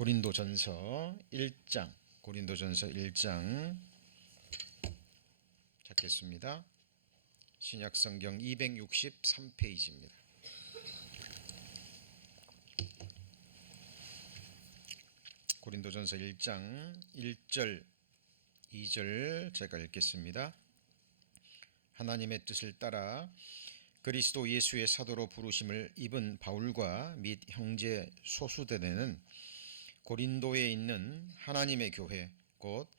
고린도전서 1장 찾겠습니다. 신약성경 263페이지입니다. 고린도전서 1장 1절 2절 제가 읽겠습니다. 하나님의 뜻을 따라 그리스도 예수의 사도로 부르심을 입은 바울과 및 형제 소수대는 고린도에 있는 하나님의 교회 곧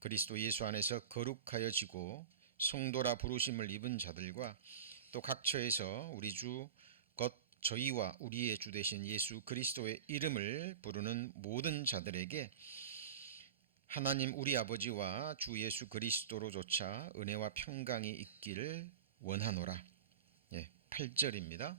그리스도 예수 안에서 거룩하여지고 성도라 부르심을 입은 자들과 또 각처에서 우리 주 곧 저희와 우리의 주 되신 예수 그리스도의 이름을 부르는 모든 자들에게 하나님 우리 아버지와 주 예수 그리스도로조차 은혜와 평강이 있기를 원하노라. 8절입니다.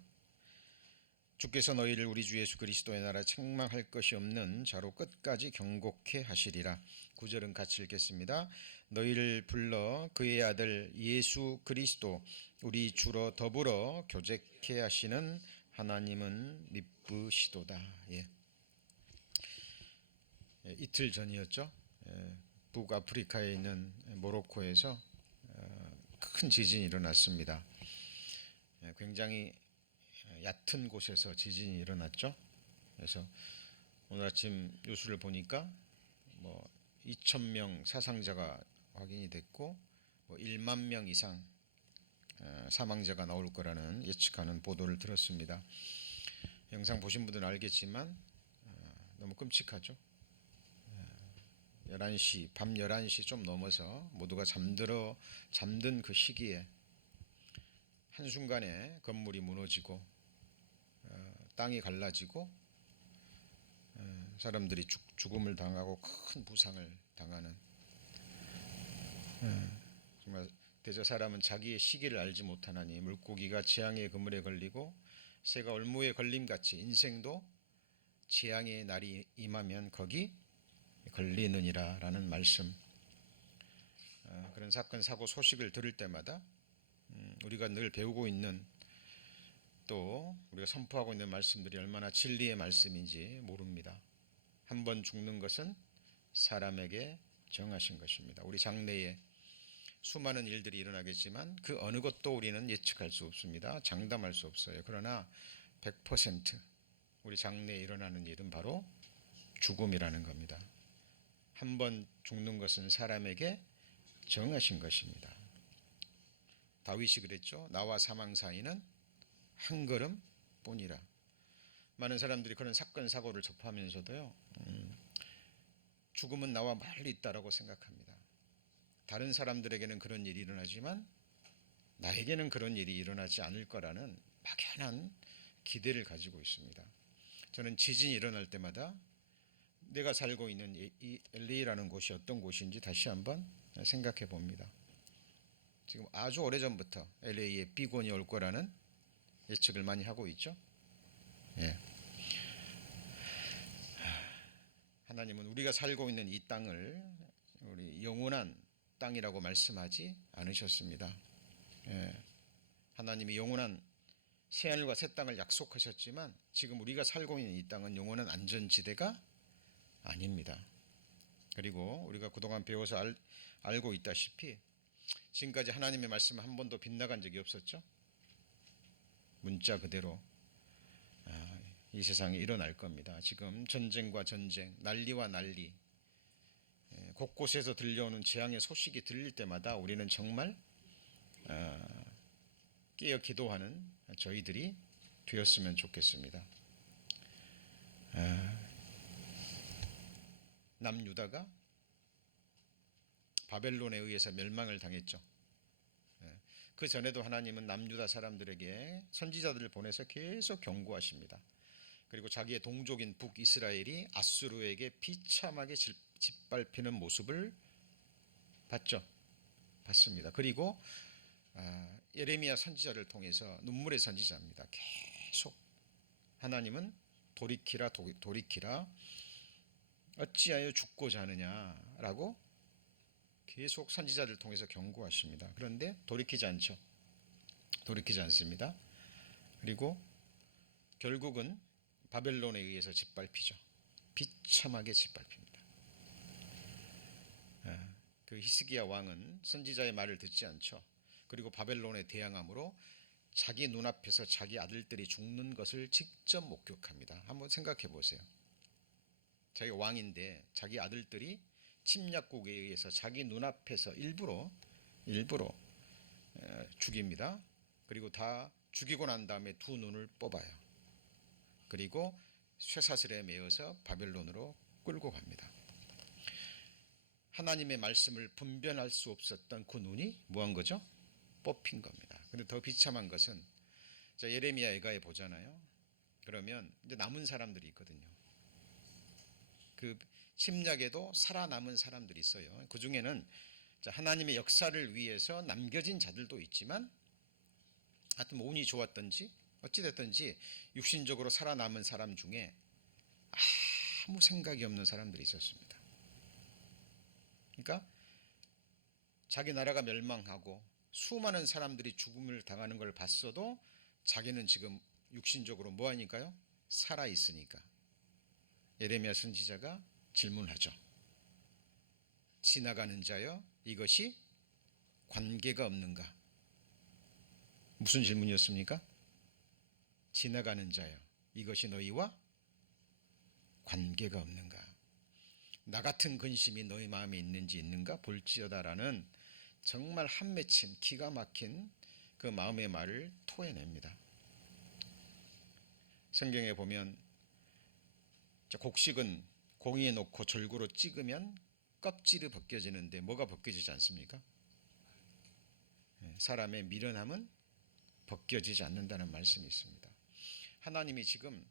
주께서 너희를 우리 주 예수 그리스도의 나라 책망할 것이 없는 자로 끝까지 경고케 하시리라. 9절은 같이 읽겠습니다. 너희를 불러 그의 아들 예수 그리스도 우리 주로 더불어 교제케 하시는 하나님은 미쁘시도다. 이틀 전이었죠. 북아프리카에 있는 모로코에서 큰 지진이 일어났습니다. 굉장히 얕은 곳에서 지진이 일어났죠. 그래서 오늘 아침 뉴스를 보니까 2,000명 사상자가 확인이 됐고 1만 명 이상 사망자가 나올 거라는 예측하는 보도를 들었습니다. 영상 보신 분들은 알겠지만 너무 끔찍하죠. 11시, 밤 11시 좀 넘어서 모두가 잠든 그 시기에 한순간에 건물이 무너지고 땅이 갈라지고 사람들이 죽음을 당하고 큰 부상을 당하는 정말 대저 사람은 자기의 시기를 알지 못하나니 물고기가 재앙의 그물에 걸리고 새가 올무에 걸림같이 인생도 재앙의 날이 임하면 거기 걸리느니라 라는 말씀. 그런 사건 사고 소식을 들을 때마다 우리가 늘 배우고 있는 또 우리가 선포하고 있는 말씀들이 얼마나 진리의 말씀인지 모릅니다. 한 번 죽는 것은 사람에게 정하신 것입니다. 우리 장래에 수많은 일들이 일어나겠지만 그 어느 것도 우리는 예측할 수 없습니다. 장담할 수 없어요. 그러나 100% 우리 장래에 일어나는 일은 바로 죽음이라는 겁니다. 한 번 죽는 것은 사람에게 정하신 것입니다. 다윗이 그랬죠. 나와 사망 사이는 한 걸음 뿐이라. 많은 사람들이 그런 사건 사고를 접하면서도요, 죽음은 나와 멀리 있다라고 생각합니다. 다른 사람들에게는 그런 일이 일어나지만 나에게는 그런 일이 일어나지 않을 거라는 막연한 기대를 가지고 있습니다. 저는 지진이 일어날 때마다 내가 살고 있는 이 LA라는 곳이 어떤 곳인지 다시 한번 생각해 봅니다. 지금 아주 오래전부터 LA에 비곤이 올 거라는 예측을 많이 하고 있죠. 하나님은 우리가 살고 있는 이 땅을 우리 영원한 땅이라고 말씀하지 않으셨습니다. 하나님이 영원한 새하늘과 새 땅을 약속하셨지만 지금 우리가 살고 있는 이 땅은 영원한 안전지대가 아닙니다. 그리고 우리가 그동안 배워서 알고 있다시피 지금까지 하나님의 말씀은 한 번도 빗나간 적이 없었죠. 문자 그대로 이 세상에 일어날 겁니다. 지금 전쟁과 전쟁, 난리와 난리, 곳곳에서 들려오는 재앙의 소식이 들릴 때마다 우리는 정말 깨어 기도하는 저희들이 되었으면 좋겠습니다. 남유다가 바벨론에 의해서 멸망을 당했죠. 그 전에도 하나님은 남유다 사람들에게 선지자들을 보내서 계속 경고하십니다. 그리고 자기의 동족인 북이스라엘이 아수르에게 비참하게 짓밟히는 모습을 봤습니다. 그리고 예레미야 선지자를 통해서 눈물의 선지자입니다. 계속 하나님은 돌이키라 어찌하여 죽고자 하느냐라고 계속 선지자를 통해서 경고하십니다. 그런데 돌이키지 않습니다. 그리고 결국은 바벨론에 의해서 짓밟히죠. 비참하게 짓밟힙니다. 그 히스기야 왕은 선지자의 말을 듣지 않죠. 그리고 바벨론에 대항함으로 자기 눈앞에서 자기 아들들이 죽는 것을 직접 목격합니다. 한번 생각해 보세요. 자기가 왕인데 자기 아들들이 침략국에 의해서 자기 눈앞에서 일부러 죽입니다. 그리고 다 죽이고 난 다음에 두 눈을 뽑아요. 그리고 쇠사슬에 매어서 바벨론으로 끌고 갑니다. 하나님의 말씀을 분별할 수 없었던 그 눈이 뭐한 거죠? 뽑힌 겁니다. 근데 더 비참한 것은 예레미야 애가에 보잖아요. 그러면 이제 남은 사람들이 있거든요. 그 침략에도 살아남은 사람들이 있어요. 그 중에는 하나님의 역사를 위해서 남겨진 자들도 있지만 하여튼 뭐 운이 좋았든지 어찌됐든지 육신적으로 살아남은 사람 중에 아무 생각이 없는 사람들이 있었습니다. 그러니까 자기 나라가 멸망하고 수많은 사람들이 죽음을 당하는 걸 봤어도 자기는 지금 육신적으로 뭐 하니까요? 살아 있으니까. 예레미야 선지자가 질문하죠. 지나가는 자여 이것이 관계가 없는가? 무슨 질문이었습니까? 지나가는 자여 이것이 너희와 관계가 없는가? 나 같은 근심이 너희 마음에 있는지 있는가 볼지어다라는 정말 한맺힌 기가 막힌 그 마음의 말을 토해냅니다. 성경에 보면 곡식은 공이에 놓고 절구로 찍으면 껍질이 벗겨지는데 뭐가 벗겨지지 않습니까? 사람의 미련함은 벗겨지지 않는다는 말씀이 있습니다. 하나님이 지금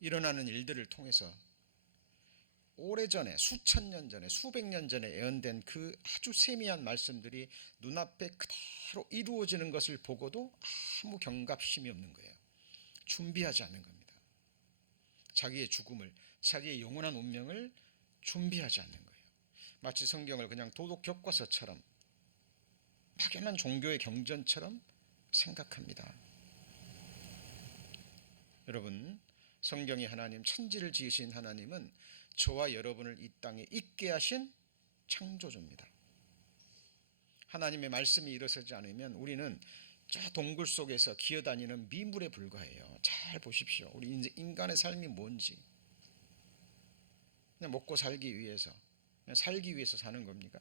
일어나는 일들을 통해서 오래전에 수천 년 전에 수백 년 전에 예언된 그 아주 세미한 말씀들이 눈앞에 그대로 이루어지는 것을 보고도 아무 경각심이 없는 거예요. 준비하지 않는 겁니다. 자기의 죽음을, 자기의 영원한 운명을 준비하지 않는 거예요. 마치 성경을 그냥 도덕 교과서처럼 막연한 종교의 경전처럼 생각합니다. 여러분, 성경이 하나님, 천지를 지으신 하나님은 저와 여러분을 이 땅에 있게 하신 창조주입니다. 하나님의 말씀이 일어서지 않으면 우리는 저 동굴 속에서 기어다니는 미물에 불과해요. 잘 보십시오. 우리 인간의 삶이 뭔지. 그냥 먹고 살기 위해서, 그냥 살기 위해서 사는 겁니까?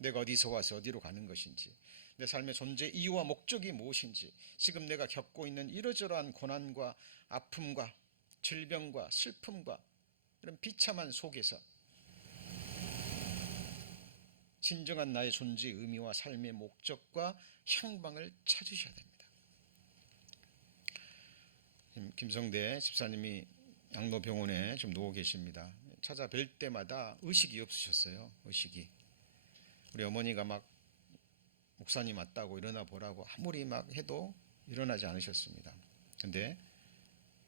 내가 어디서 와서 어디로 가는 것인지, 내 삶의 존재 이유와 목적이 무엇인지, 지금 내가 겪고 있는 이러저러한 고난과 아픔과 질병과 슬픔과 이런 비참한 속에서 진정한 나의 존재의 의미와 삶의 목적과 향방을 찾으셔야 됩니다. 김성대 집사님이 양로병원에 좀 누워 계십니다. 찾아뵐 때마다 의식이 없으셨어요. 의식이. 우리 어머니가 막 목사님 왔다고 일어나 보라고 아무리 막 해도 일어나지 않으셨습니다. 근데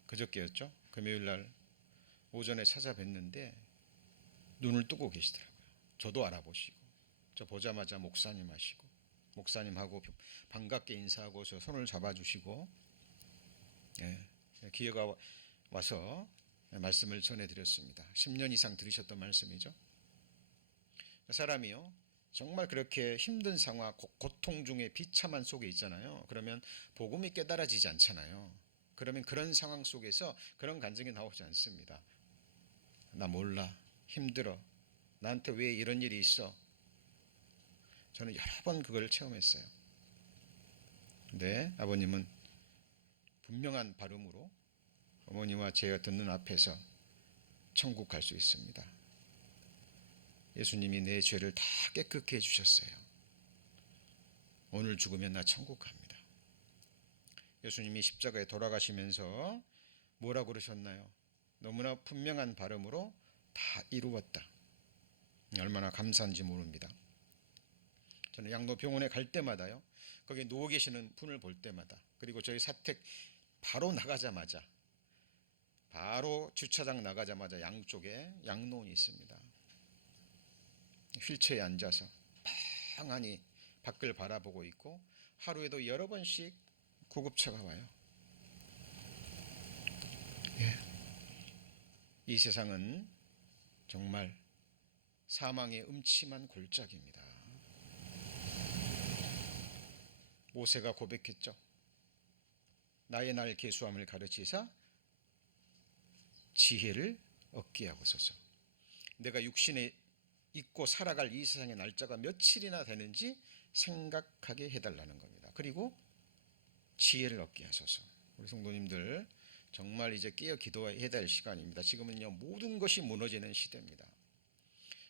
그저께였죠. 금요일 날 오전에 찾아뵀는데 눈을 뜨고 계시더라고요. 저도 알아보시고, 저 보자마자 목사님 하시고, 목사님하고 반갑게 인사하고 저 손을 잡아주시고, 기회가 와서 말씀을 전해드렸습니다. 10년 이상 들으셨던 말씀이죠. 사람이요, 정말 그렇게 힘든 상황, 고통 중에 비참한 속에 있잖아요. 그러면 복음이 깨달아지지 않잖아요. 그러면 그런 상황 속에서 그런 간증이 나오지 않습니다. 나 몰라, 힘들어, 나한테 왜 이런 일이 있어. 저는 여러 번 그걸 체험했어요. 근데 아버님은 분명한 발음으로 어머니와 제가 듣는 앞에서 천국 갈 수 있습니다. 예수님이 내 죄를 다 깨끗게 해주셨어요. 오늘 죽으면 나 천국 갑니다. 예수님이 십자가에 돌아가시면서 뭐라고 그러셨나요? 너무나 분명한 발음으로 다 이루었다. 얼마나 감사한지 모릅니다. 저는 양로병원에 갈 때마다요, 거기 누워 계시는 분을 볼 때마다, 그리고 저희 사택 바로 나가자마자, 바로 주차장 나가자마자 양쪽에 양로원이 있습니다. 휠체어에 앉아서 방안히 밖을 바라보고 있고, 하루에도 여러 번씩 구급차가 와요. 이 세상은 정말 사망의 음침한 골짜기입니다. 모세가 고백했죠. 나의 날 계수함을 가르치사 지혜를 얻게 하옵소서. 내가 육신에 있고 살아갈 이 세상의 날짜가 며칠이나 되는지 생각하게 해달라는 겁니다. 그리고 지혜를 얻게 하소서. 우리 성도님들 정말 이제 깨어 기도해야 될 시간입니다. 지금은요 모든 것이 무너지는 시대입니다.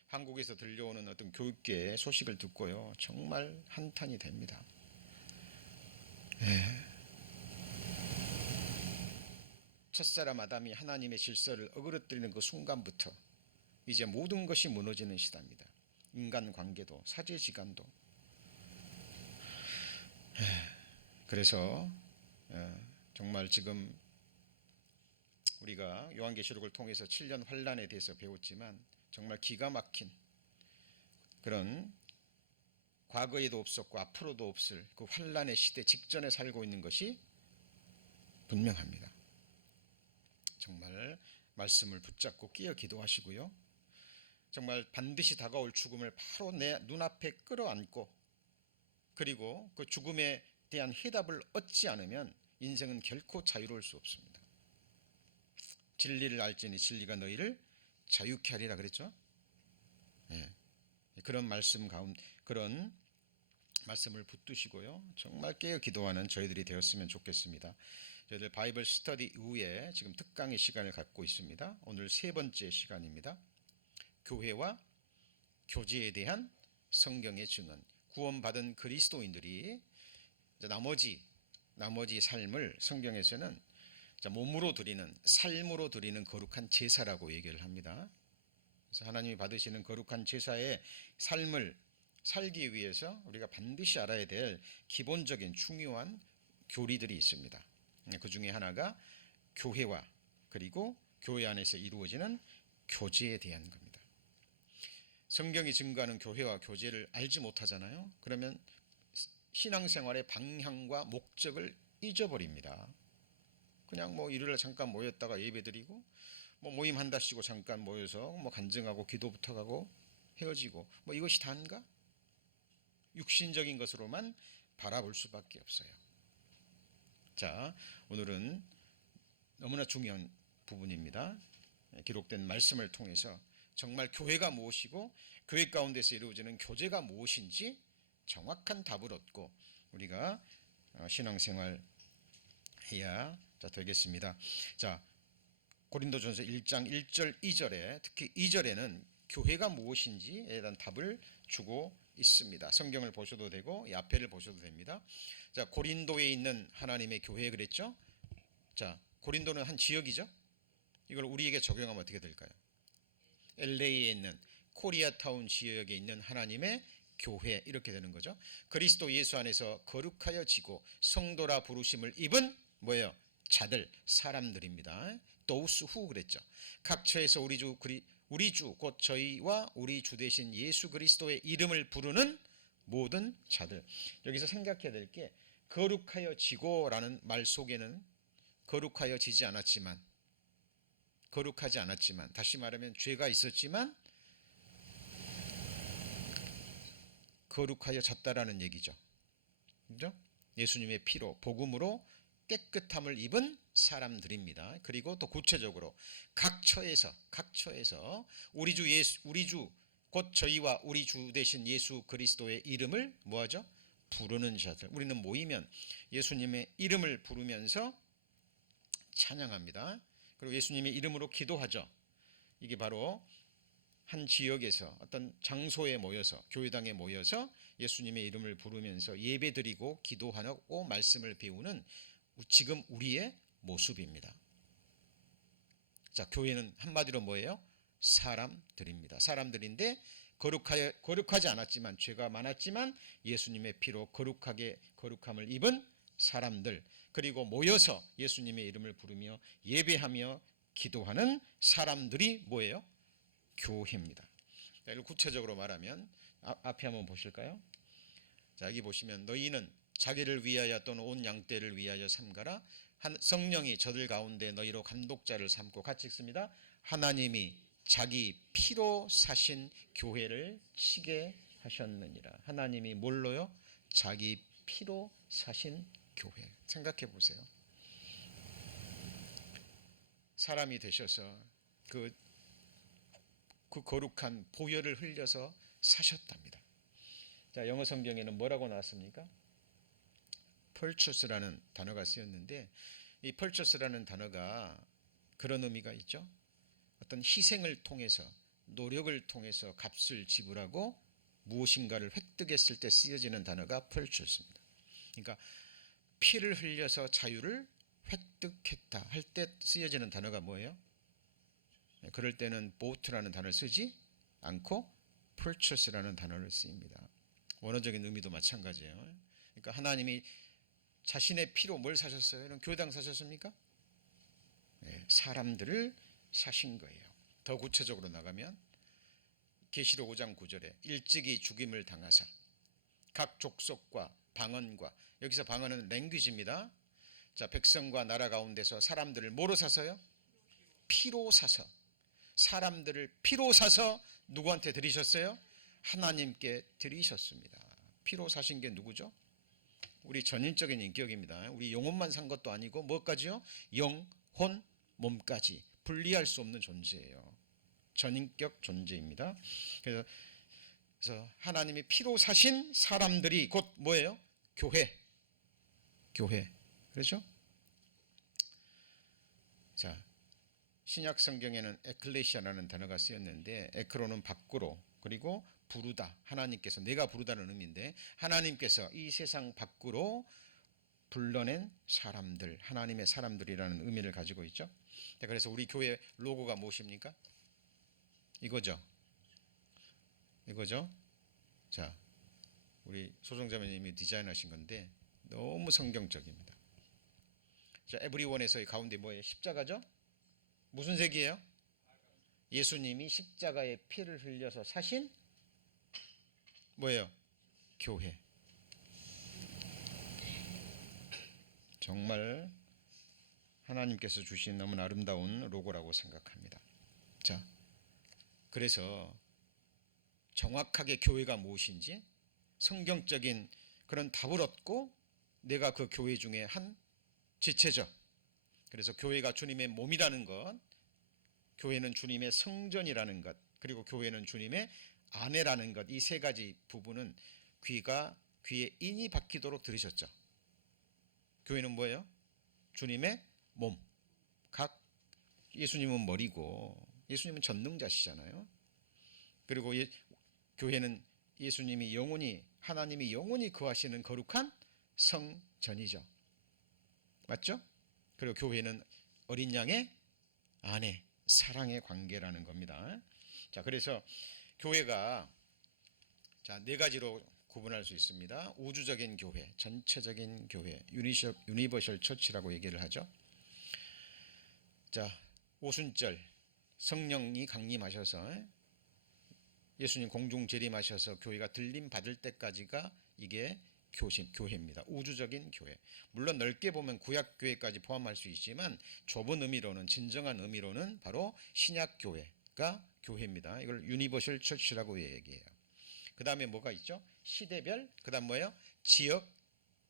한국에서 들려오는 어떤 교육계의 소식을 듣고요 정말 한탄이 됩니다. 첫사람 아담이 하나님의 질서를 어그러뜨리는 그 순간부터 이제 모든 것이 무너지는 시대입니다. 인간관계도 사제지간도. 그래서 정말 지금 우리가 요한계시록을 통해서 7년 환란에 대해서 배웠지만 정말 기가 막힌 그런 과거에도 없었고 앞으로도 없을 그 환란의 시대 직전에 살고 있는 것이 분명합니다. 정말 말씀을 붙잡고 끼어 기도하시고요. 정말 반드시 다가올 죽음을 바로 내 눈앞에 끌어안고 그리고 그 죽음에 대한 해답을 얻지 않으면 인생은 결코 자유로울 수 없습니다. 진리를 알지니 진리가 너희를 자유케 하리라 그랬죠. 그런 말씀 가운데 그런 말씀을 붙드시고요. 정말 깨어 기도하는 저희들이 되었으면 좋겠습니다. 저희들 바이블 스터디 이후에 지금 특강의 시간을 갖고 있습니다. 오늘 세 번째 시간입니다. 교회와 교제에 대한 성경의 증언. 구원받은 그리스도인들이 나머지 삶을 성경에서는 몸으로 드리는 삶으로 드리는 거룩한 제사라고 얘기를 합니다. 그래서 하나님이 받으시는 거룩한 제사의 삶을 살기 위해서 우리가 반드시 알아야 될 기본적인 중요한 교리들이 있습니다. 그 중에 하나가 교회와 그리고 교회 안에서 이루어지는 교제에 대한 겁니다. 성경이 증거하는 교회와 교제를 알지 못하잖아요. 그러면 신앙생활의 방향과 목적을 잊어버립니다. 그냥 일요일에 잠깐 모였다가 예배드리고 모임 한다시고 잠깐 모여서 간증하고 기도부터 하고 헤어지고 이것이 다인가? 육신적인 것으로만 바라볼 수밖에 없어요. 자, 오늘은 너무나 중요한 부분입니다. 기록된 말씀을 통해서 정말 교회가 무엇이고 교회 가운데서 이루어지는 교제가 무엇인지 정확한 답을 얻고 우리가 신앙생활 해야 되겠습니다. 자, 고린도전서 1장 1절 2절에 특히 2절에는 교회가 무엇인지에 대한 답을 주고 있습니다. 성경을 보셔도 되고 이 앞에를 보셔도 됩니다. 자, 고린도에 있는 하나님의 교회 그랬죠? 자, 고린도는 한 지역이죠? 이걸 우리에게 적용하면 어떻게 될까요? LA에 있는 코리아타운 지역에 있는 하나님의 교회 이렇게 되는 거죠. 그리스도 예수 안에서 거룩하여지고 성도라 부르심을 입은 뭐예요? 자들, 사람들입니다. those who 그랬죠. 각 처에서 우리 주 곧 저희와 우리 주 되신 예수 그리스도의 이름을 부르는 모든 자들. 여기서 생각해야 될 게 거룩하여지고라는 말 속에는 거룩하여지지 않았지만 거룩하지 않았지만 다시 말하면 죄가 있었지만 거룩하여졌다라는 얘기죠. 그렇죠? 예수님의 피로 복음으로 깨끗함을 입은 사람들입니다. 그리고 또 구체적으로 각 처에서 우리 주 곧 저희와 우리 주 되신 예수 그리스도의 이름을 뭐하죠? 부르는 자들. 우리는 모이면 예수님의 이름을 부르면서 찬양합니다. 그리고 예수님의 이름으로 기도하죠. 이게 바로 한 지역에서 어떤 장소에 모여서 교회당에 모여서 예수님의 이름을 부르면서 예배드리고 기도하고 말씀을 배우는 지금 우리의 모습입니다. 자, 교회는 한마디로 뭐예요? 사람들입니다. 사람들인데 거룩하지 않았지만 죄가 많았지만 예수님의 피로 거룩함을 입은 사람들 그리고 모여서 예수님의 이름을 부르며 예배하며 기도하는 사람들이 뭐예요? 교회입니다. 이걸 구체적으로 말하면 앞에 한번 보실까요? 자, 여기 보시면 너희는 자기를 위하여 또는 온 양떼를 위하여 삼가라. 성령이 저들 가운데 너희로 감독자를 삼고 같이 읽습니다. 하나님이 자기 피로 사신 교회를 치게 하셨느니라. 하나님이 뭘로요? 자기 피로 사신 교회. 생각해 보세요. 사람이 되셔서 그 거룩한 보혈을 흘려서 사셨답니다. 자, 영어 성경에는 뭐라고 나왔습니까? purchase라는 단어가 쓰였는데, 이 purchase라는 단어가 그런 의미가 있죠. 어떤 희생을 통해서, 노력을 통해서 값을 지불하고 무엇인가를 획득했을 때 쓰여지는 단어가 purchase입니다. 그러니까 피를 흘려서 자유를 획득했다 할 때 쓰여지는 단어가 뭐예요? 그럴 때는 bought라는 단어를 쓰지 않고 purchase라는 단어를 쓰입니다. 원어적인 의미도 마찬가지예요. 그러니까 하나님이 자신의 피로 뭘 사셨어요? 이런 교회당 사셨습니까? 네, 사람들을 사신 거예요. 더 구체적으로 나가면 계시록 5장 9절에 일찍이 죽임을 당하사 각 족속과 방언과, 여기서 방언은 랭귀지입니다. 자, 백성과 나라 가운데서 사람들을 뭐로 사서요? 피로 사서. 사람들을 피로 사서 누구한테 드리셨어요? 하나님께 드리셨습니다. 피로 사신 게 누구죠? 우리 전인적인 인격입니다. 우리 영혼만 산 것도 아니고 뭐까지요? 영, 혼, 몸까지 분리할 수 없는 존재예요. 전인격 존재입니다. 그래서 하나님이 피로 사신 사람들이 곧 뭐예요? 교회. 그렇죠? 자, 신약 성경에는 에클레시아라는 단어가 쓰였는데, 에크로는 밖으로, 그리고 부르다, 하나님께서, 내가 부르다는 의미인데 하나님께서 이 세상 밖으로 불러낸 사람들, 하나님의 사람들이라는 의미를 가지고 있죠. 그래서 우리 교회 로고가 무엇입니까? 이거죠. 자, 우리 소정자매님이 디자인하신 건데 너무 성경적입니다. 자, 에브리원에서의 가운데 뭐예요? 십자가죠? 무슨 색이에요? 예수님이 십자가에 피를 흘려서 사신 뭐예요? 교회. 정말 하나님께서 주신 너무 아름다운 로고라고 생각합니다. 자, 그래서 정확하게 교회가 무엇인지 성경적인 그런 답을 얻고 내가 그 교회 중에 한 지체죠. 그래서 교회가 주님의 몸이라는 것, 교회는 주님의 성전이라는 것, 그리고 교회는 주님의 아내라는 것, 이 세 가지 부분은 귀에 인이 박히도록 들으셨죠. 교회는 뭐예요? 주님의 몸. 예수님은 머리고 예수님은 전능자시잖아요. 그리고 교회는 예수님이 영원히, 하나님이 영원히 거하시는 거룩한 성전이죠. 맞죠? 그리고 교회는 어린 양의 아내, 사랑의 관계라는 겁니다. 자, 그래서 교회가 네 가지로 구분할 수 있습니다. 우주적인 교회, 전체적인 교회, 유니버셜 처치라고 얘기를 하죠. 자, 오순절 성령이 강림하셔서 예수님 공중 재림하셔서 교회가 들림 받을 때까지가 이게 교회입니다. 우주적인 교회. 물론 넓게 보면 구약 교회까지 포함할 수 있지만 좁은 의미로는, 진정한 의미로는 바로 신약 교회가 교회입니다. 이걸 유니버셜 처치라고 얘기해요. 그 다음에 뭐가 있죠? 시대별, 그 다음 뭐예요? 지역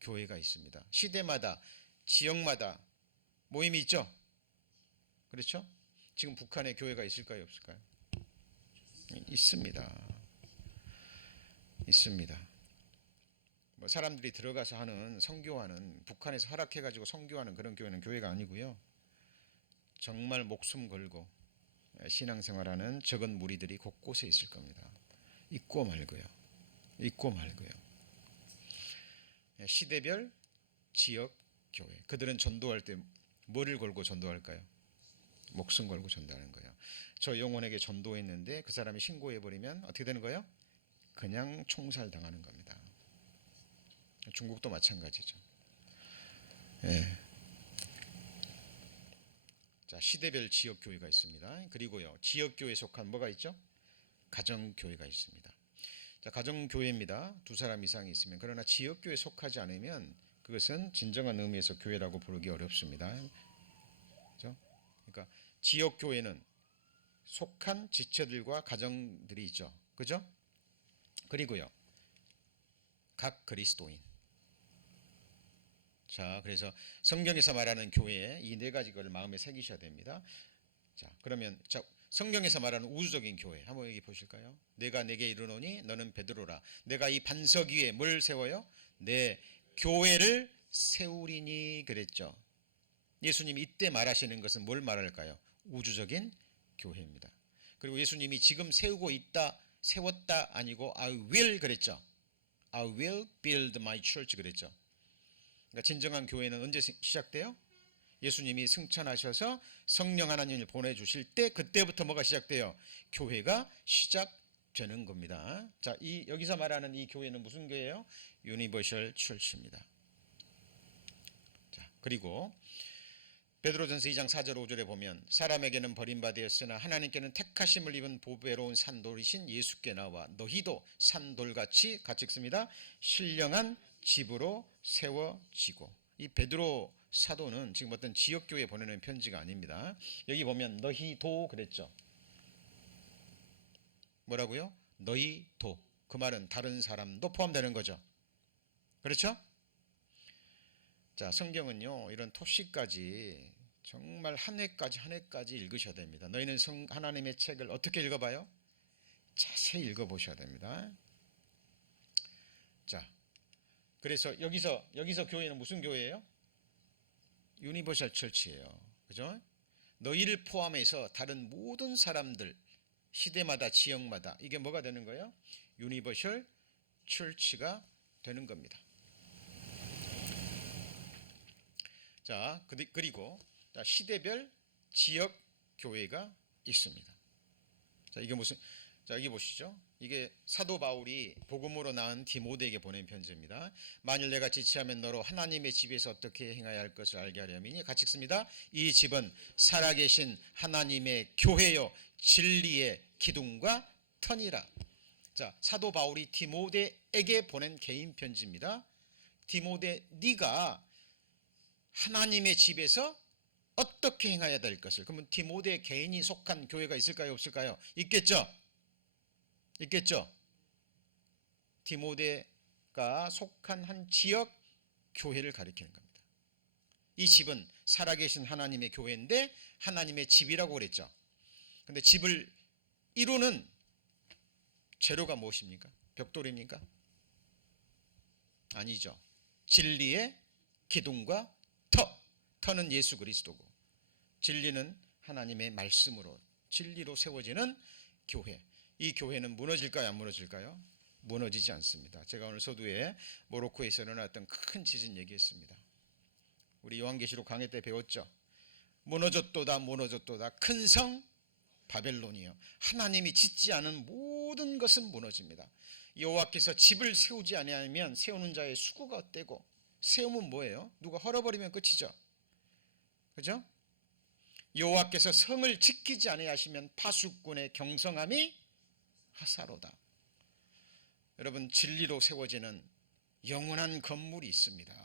교회가 있습니다. 시대마다, 지역마다 모임이 있죠? 그렇죠? 지금 북한에 교회가 있을까요? 없을까요? 있습니다. 뭐 사람들이 들어가서 하는 선교하는, 북한에서 허락해가지고 선교하는 그런 교회는 교회가 아니고요. 정말 목숨 걸고 신앙생활하는 적은 무리들이 곳곳에 있을 겁니다. 있고 말고요. 시대별, 지역 교회. 그들은 전도할 때 뭐를 걸고 전도할까요? 목숨 걸고 전도하는 거예요. 저 영혼에게 전도했는데 그 사람이 신고해버리면 어떻게 되는 거예요? 그냥 총살당하는 겁니다. 중국도 마찬가지죠. 예. 자, 시대별 지역교회가 있습니다. 그리고요, 지역교회에 속한 뭐가 있죠? 가정교회가 있습니다. 자, 가정교회입니다. 두 사람 이상이 있으면. 그러나 지역교회에 속하지 않으면 그것은 진정한 의미에서 교회라고 부르기 어렵습니다. 그렇죠? 그러니까 지역 교회는 속한 지체들과 가정들이 있죠. 그죠? 그리고요, 각 그리스도인. 자, 그래서 성경에서 말하는 교회 이 네 가지 걸 마음에 새기셔야 됩니다. 자, 그러면 성경에서 말하는 우주적인 교회 한번 여기 보실까요? 내가 내게 이르노니 너는 베드로라. 내가 이 반석 위에 뭘 세워요? 내 교회를 세우리니 그랬죠. 예수님이 이때 말하시는 것은 뭘 말할까요? 우주적인 교회입니다. 그리고 예수님이 지금 세우고 있다, 세웠다 아니고 I will 그랬죠. I will build my church 그랬죠. 그러니까 진정한 교회는 언제 시작돼요? 예수님이 승천하셔서 성령 하나님을 보내주실 때 그때부터 뭐가 시작돼요? 교회가 시작되는 겁니다. 자, 여기서 말하는 이 교회는 무슨 교회예요? 유니버셜 철치입니다. 자, 그리고 베드로전서 2장 4절 5절에 보면 사람에게는 버림받았으나 하나님께는 택하심을 입은 보배로운 산돌이신 예수께 나와 너희도 산돌같이 같이 읽습니다. 신령한 집으로 세워지고. 이 베드로 사도는 지금 어떤 지역교회에 보내는 편지가 아닙니다. 여기 보면 너희도 그랬죠. 뭐라고요? 너희도. 그 말은 다른 사람도 포함되는 거죠. 그렇죠? 자, 성경은요 이런 토시까지 정말 한 회까지 읽으셔야 됩니다. 너희는 하나님의 책을 어떻게 읽어봐요? 자세히 읽어보셔야 됩니다. 자, 그래서 여기서 교회는 무슨 교회예요? 유니버셜 철치예요. 그죠? 너희를 포함해서 다른 모든 사람들 시대마다 지역마다 이게 뭐가 되는 거예요? 유니버셜 철치가 되는 겁니다. 자, 그리고 시대별 지역 교회가 있습니다. 자, 이게 무슨 여기 보시죠. 이게 사도 바울이 복음으로 낳은 디모데에게 보낸 편지입니다. 만일 내가 지체하면 너로 하나님의 집에서 어떻게 행해야 할 것을 알게 하려니 같이 읽습니다. 이 집은 살아계신 하나님의 교회요 진리의 기둥과 터니라. 자, 사도 바울이 디모데에게 보낸 개인 편지입니다. 디모데, 네가 하나님의 집에서 어떻게 행해야 될 것을. 그러면 디모데 개인이 속한 교회가 있을까요? 없을까요? 있겠죠. 있겠죠. 디모데가 속한 한 지역 교회를 가리키는 겁니다. 이 집은 살아계신 하나님의 교회인데 하나님의 집이라고 그랬죠. 근데 집을 이루는 재료가 무엇입니까? 벽돌입니까? 아니죠. 진리의 기둥과 터는 예수 그리스도고 진리는 하나님의 말씀으로 진리로 세워지는 교회. 이 교회는 무너질까요? 안 무너질까요? 무너지지 않습니다. 제가 오늘 서두에 모로코에서 일어났던 큰 지진 얘기했습니다. 우리 요한계시록 강해 때 배웠죠. 무너졌도다 무너졌도다 큰 성 바벨론이요. 하나님이 짓지 않은 모든 것은 무너집니다. 여호와께서 집을 세우지 아니하면 세우는 자의 수고가 헛되고 세우면 뭐예요? 누가 헐어버리면 끝이죠. 그죠? 여호와께서 성을 지키지 아니하시면 파수꾼의 경성함이 하사로다. 여러분, 진리로 세워지는 영원한 건물이 있습니다.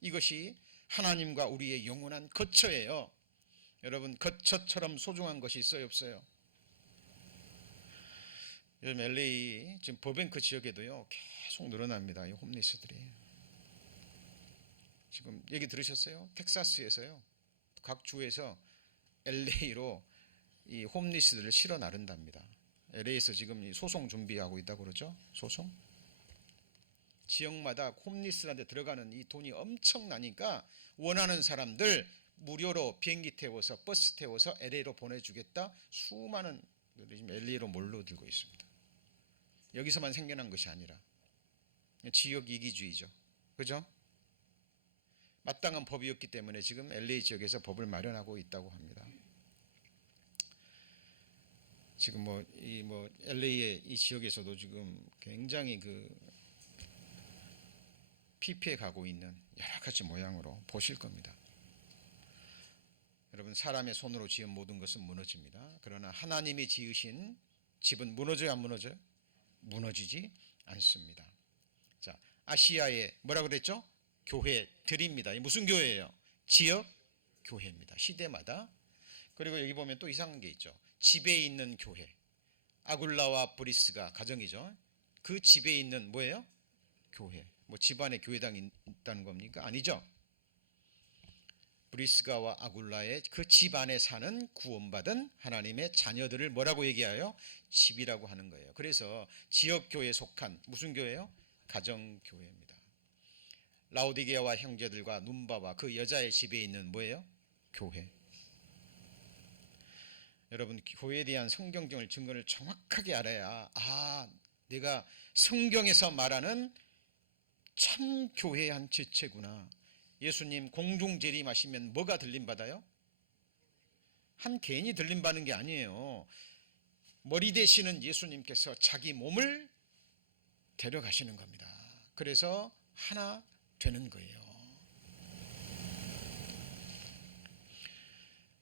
이것이 하나님과 우리의 영원한 거처예요. 여러분, 거처처럼 소중한 것이 있어요, 없어요? 요즘 LA 지금 버뱅크 지역에도요 계속 늘어납니다. 이 홈리스들이. 지금 얘기 들으셨어요? 텍사스에서요 각 주에서 LA로 이 홈리스들을 실어 나른답니다. LA에서 지금 소송 준비하고 있다고 그러죠. 소송. 지역마다 홈리스한테 들어가는 이 돈이 엄청나니까 원하는 사람들 무료로 비행기 태워서 버스 태워서 LA로 보내주겠다. 수많은 분들이 지금 LA로 몰려들고 있습니다. 여기서만 생겨난 것이 아니라 지역 이기주의죠. 그죠? 마땅한 법이었기 때문에 지금 LA 지역에서 법을 마련하고 있다고 합니다. 지금 LA의 이 지역에서도 지금 굉장히 피폐해 가고 있는 여러 가지 모양으로 보실 겁니다. 여러분, 사람의 손으로 지은 모든 것은 무너집니다. 그러나 하나님이 지으신 집은 무너져요, 안 무너져요? 무너지지 않습니다. 자, 아시아에 뭐라고 그랬죠? 교회들입니다. 무슨 교회예요? 지역 교회입니다. 시대마다. 그리고 여기 보면 또 이상한 게 있죠. 집에 있는 교회. 아굴라와 브리스가 가정이죠. 그 집에 있는 뭐예요? 교회. 뭐 집안에 교회당이 있다는 겁니까? 아니죠. 브리스가와 아굴라의 그 집안에 사는 구원받은 하나님의 자녀들을 뭐라고 얘기하여? 집이라고 하는 거예요. 그래서 지역교회에 속한 무슨 교회예요? 가정교회입니다. 라오디게아와 형제들과 눈바와 그 여자의 집에 있는 뭐예요? 교회. 여러분, 교회에 대한 성경적인 증거를 정확하게 알아야 내가 성경에서 말하는 참 교회의 한 지체구나. 예수님 공중 재림하시면 뭐가 들림받아요? 한 개인이 들림받는 게 아니에요. 머리 되시는 예수님께서 자기 몸을 데려가시는 겁니다. 그래서 하나 되는 거예요.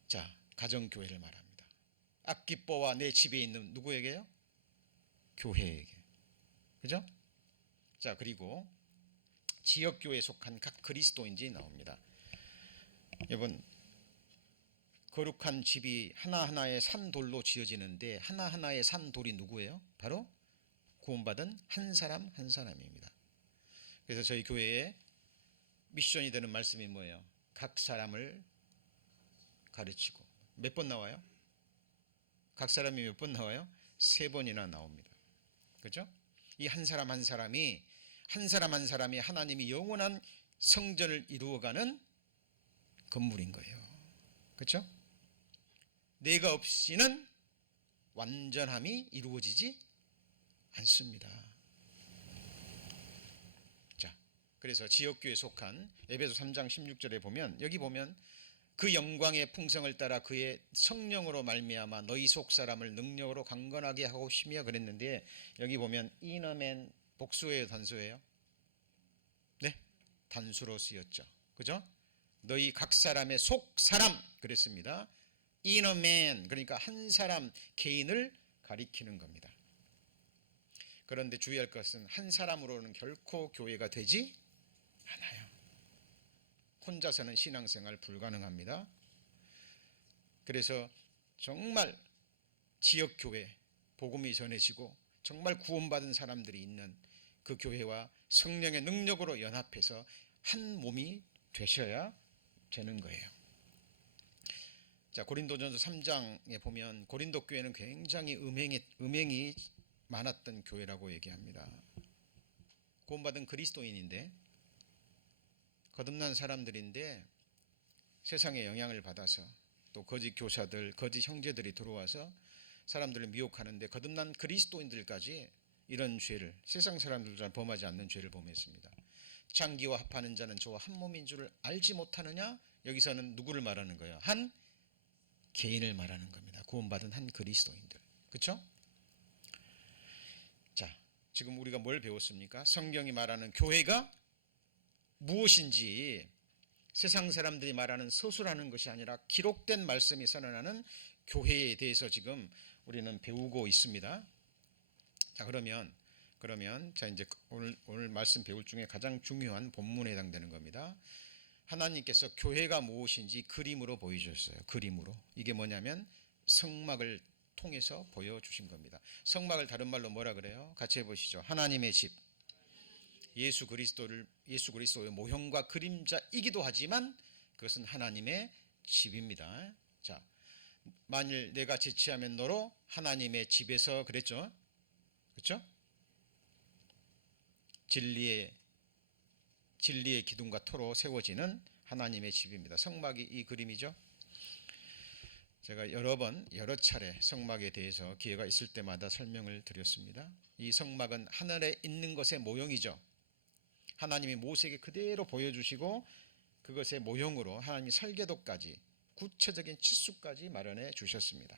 자, 가정교회를 말합니다. 악기뽀와 내 집에 있는 누구에게요? 교회에게. 그죠? 자, 그리고 지역교회에 속한 각 그리스도인들이 나옵니다. 여러분, 거룩한 집이 하나하나의 산돌로 지어지는데 하나하나의 산돌이 누구예요? 바로 구원받은 한 사람 한 사람입니다. 그래서 저희 교회에 미션이 되는 말씀이 뭐예요? 각 사람을 가르치고. 몇 번 나와요? 각 사람이 몇 번 나와요? 3번이나 나옵니다. 그렇죠? 이 한 사람 한 사람이 한 사람 한 사람이 하나님이 영원한 성전을 이루어가는 건물인 거예요. 그렇죠? 내가 없이는 완전함이 이루어지지 않습니다. 자, 그래서 지역교회에 속한 에베소 3장 16절에 보면 여기 보면 그 영광의 풍성을 따라 그의 성령으로 말미암아 너희 속 사람을 능력으로 강건하게 하고 심이야 그랬는데 여기 보면 이너맨 복수예요, 단수예요? 네, 단수로 쓰였죠. 그죠? 너희 각 사람의 속 사람 그랬습니다. 이너맨 그러니까 한 사람 개인을 가리키는 겁니다. 그런데 주의할 것은 한 사람으로는 결코 교회가 되지 않아요. 혼자서는 신앙생활 불가능합니다. 그래서 정말 지역교회 복음이 전해지고 정말 구원받은 사람들이 있는 그 교회와 성령의 능력으로 연합해서 한 몸이 되셔야 되는 거예요. 자, 고린도전서 3장에 보면 고린도 교회는 굉장히 음행이 많았던 교회라고 얘기합니다. 구원받은 그리스도인인데 거듭난 사람들인데 세상의 영향을 받아서 또 거짓 교사들, 거짓 형제들이 들어와서 사람들을 미혹하는데 거듭난 그리스도인들까지 이런 죄를 세상 사람들도 범하지 않는 죄를 범했습니다. 장기와 합하는 자는 저와 한 몸인 줄을 알지 못하느냐? 여기서는 누구를 말하는 거예요? 한 개인을 말하는 겁니다. 구원받은 한 그리스도인들. 그렇죠? 자, 지금 우리가 뭘 배웠습니까? 성경이 말하는 교회가 무엇인지 세상 사람들이 말하는 서술하는 것이 아니라 기록된 말씀이 선언하는 교회에 대해서 지금 우리는 배우고 있습니다. 자, 그러면 자 이제 오늘 말씀 배울 중에 가장 중요한 본문에 해당되는 겁니다. 하나님께서 교회가 무엇인지 그림으로 보여주셨어요. 그림으로. 이게 뭐냐면 성막을 통해서 보여주신 겁니다. 성막을 다른 말로 뭐라 그래요? 같이 해보시죠. 하나님의 집. 예수 그리스도의 모형과 그림자이기도 하지만 그것은 하나님의 집입니다. 자, 만일 내가 지체하면 너로 하나님의 집에서 그랬죠. 그렇죠? 진리의 기둥과 토로 세워지는 하나님의 집입니다. 성막이 이 그림이죠. 제가 여러 차례 성막에 대해서 기회가 있을 때마다 설명을 드렸습니다. 이 성막은 하늘에 있는 것의 모형이죠. 하나님이 모세에게 그대로 보여주시고 그것의 모형으로 하나님이 설계도까지 구체적인 치수까지 마련해 주셨습니다.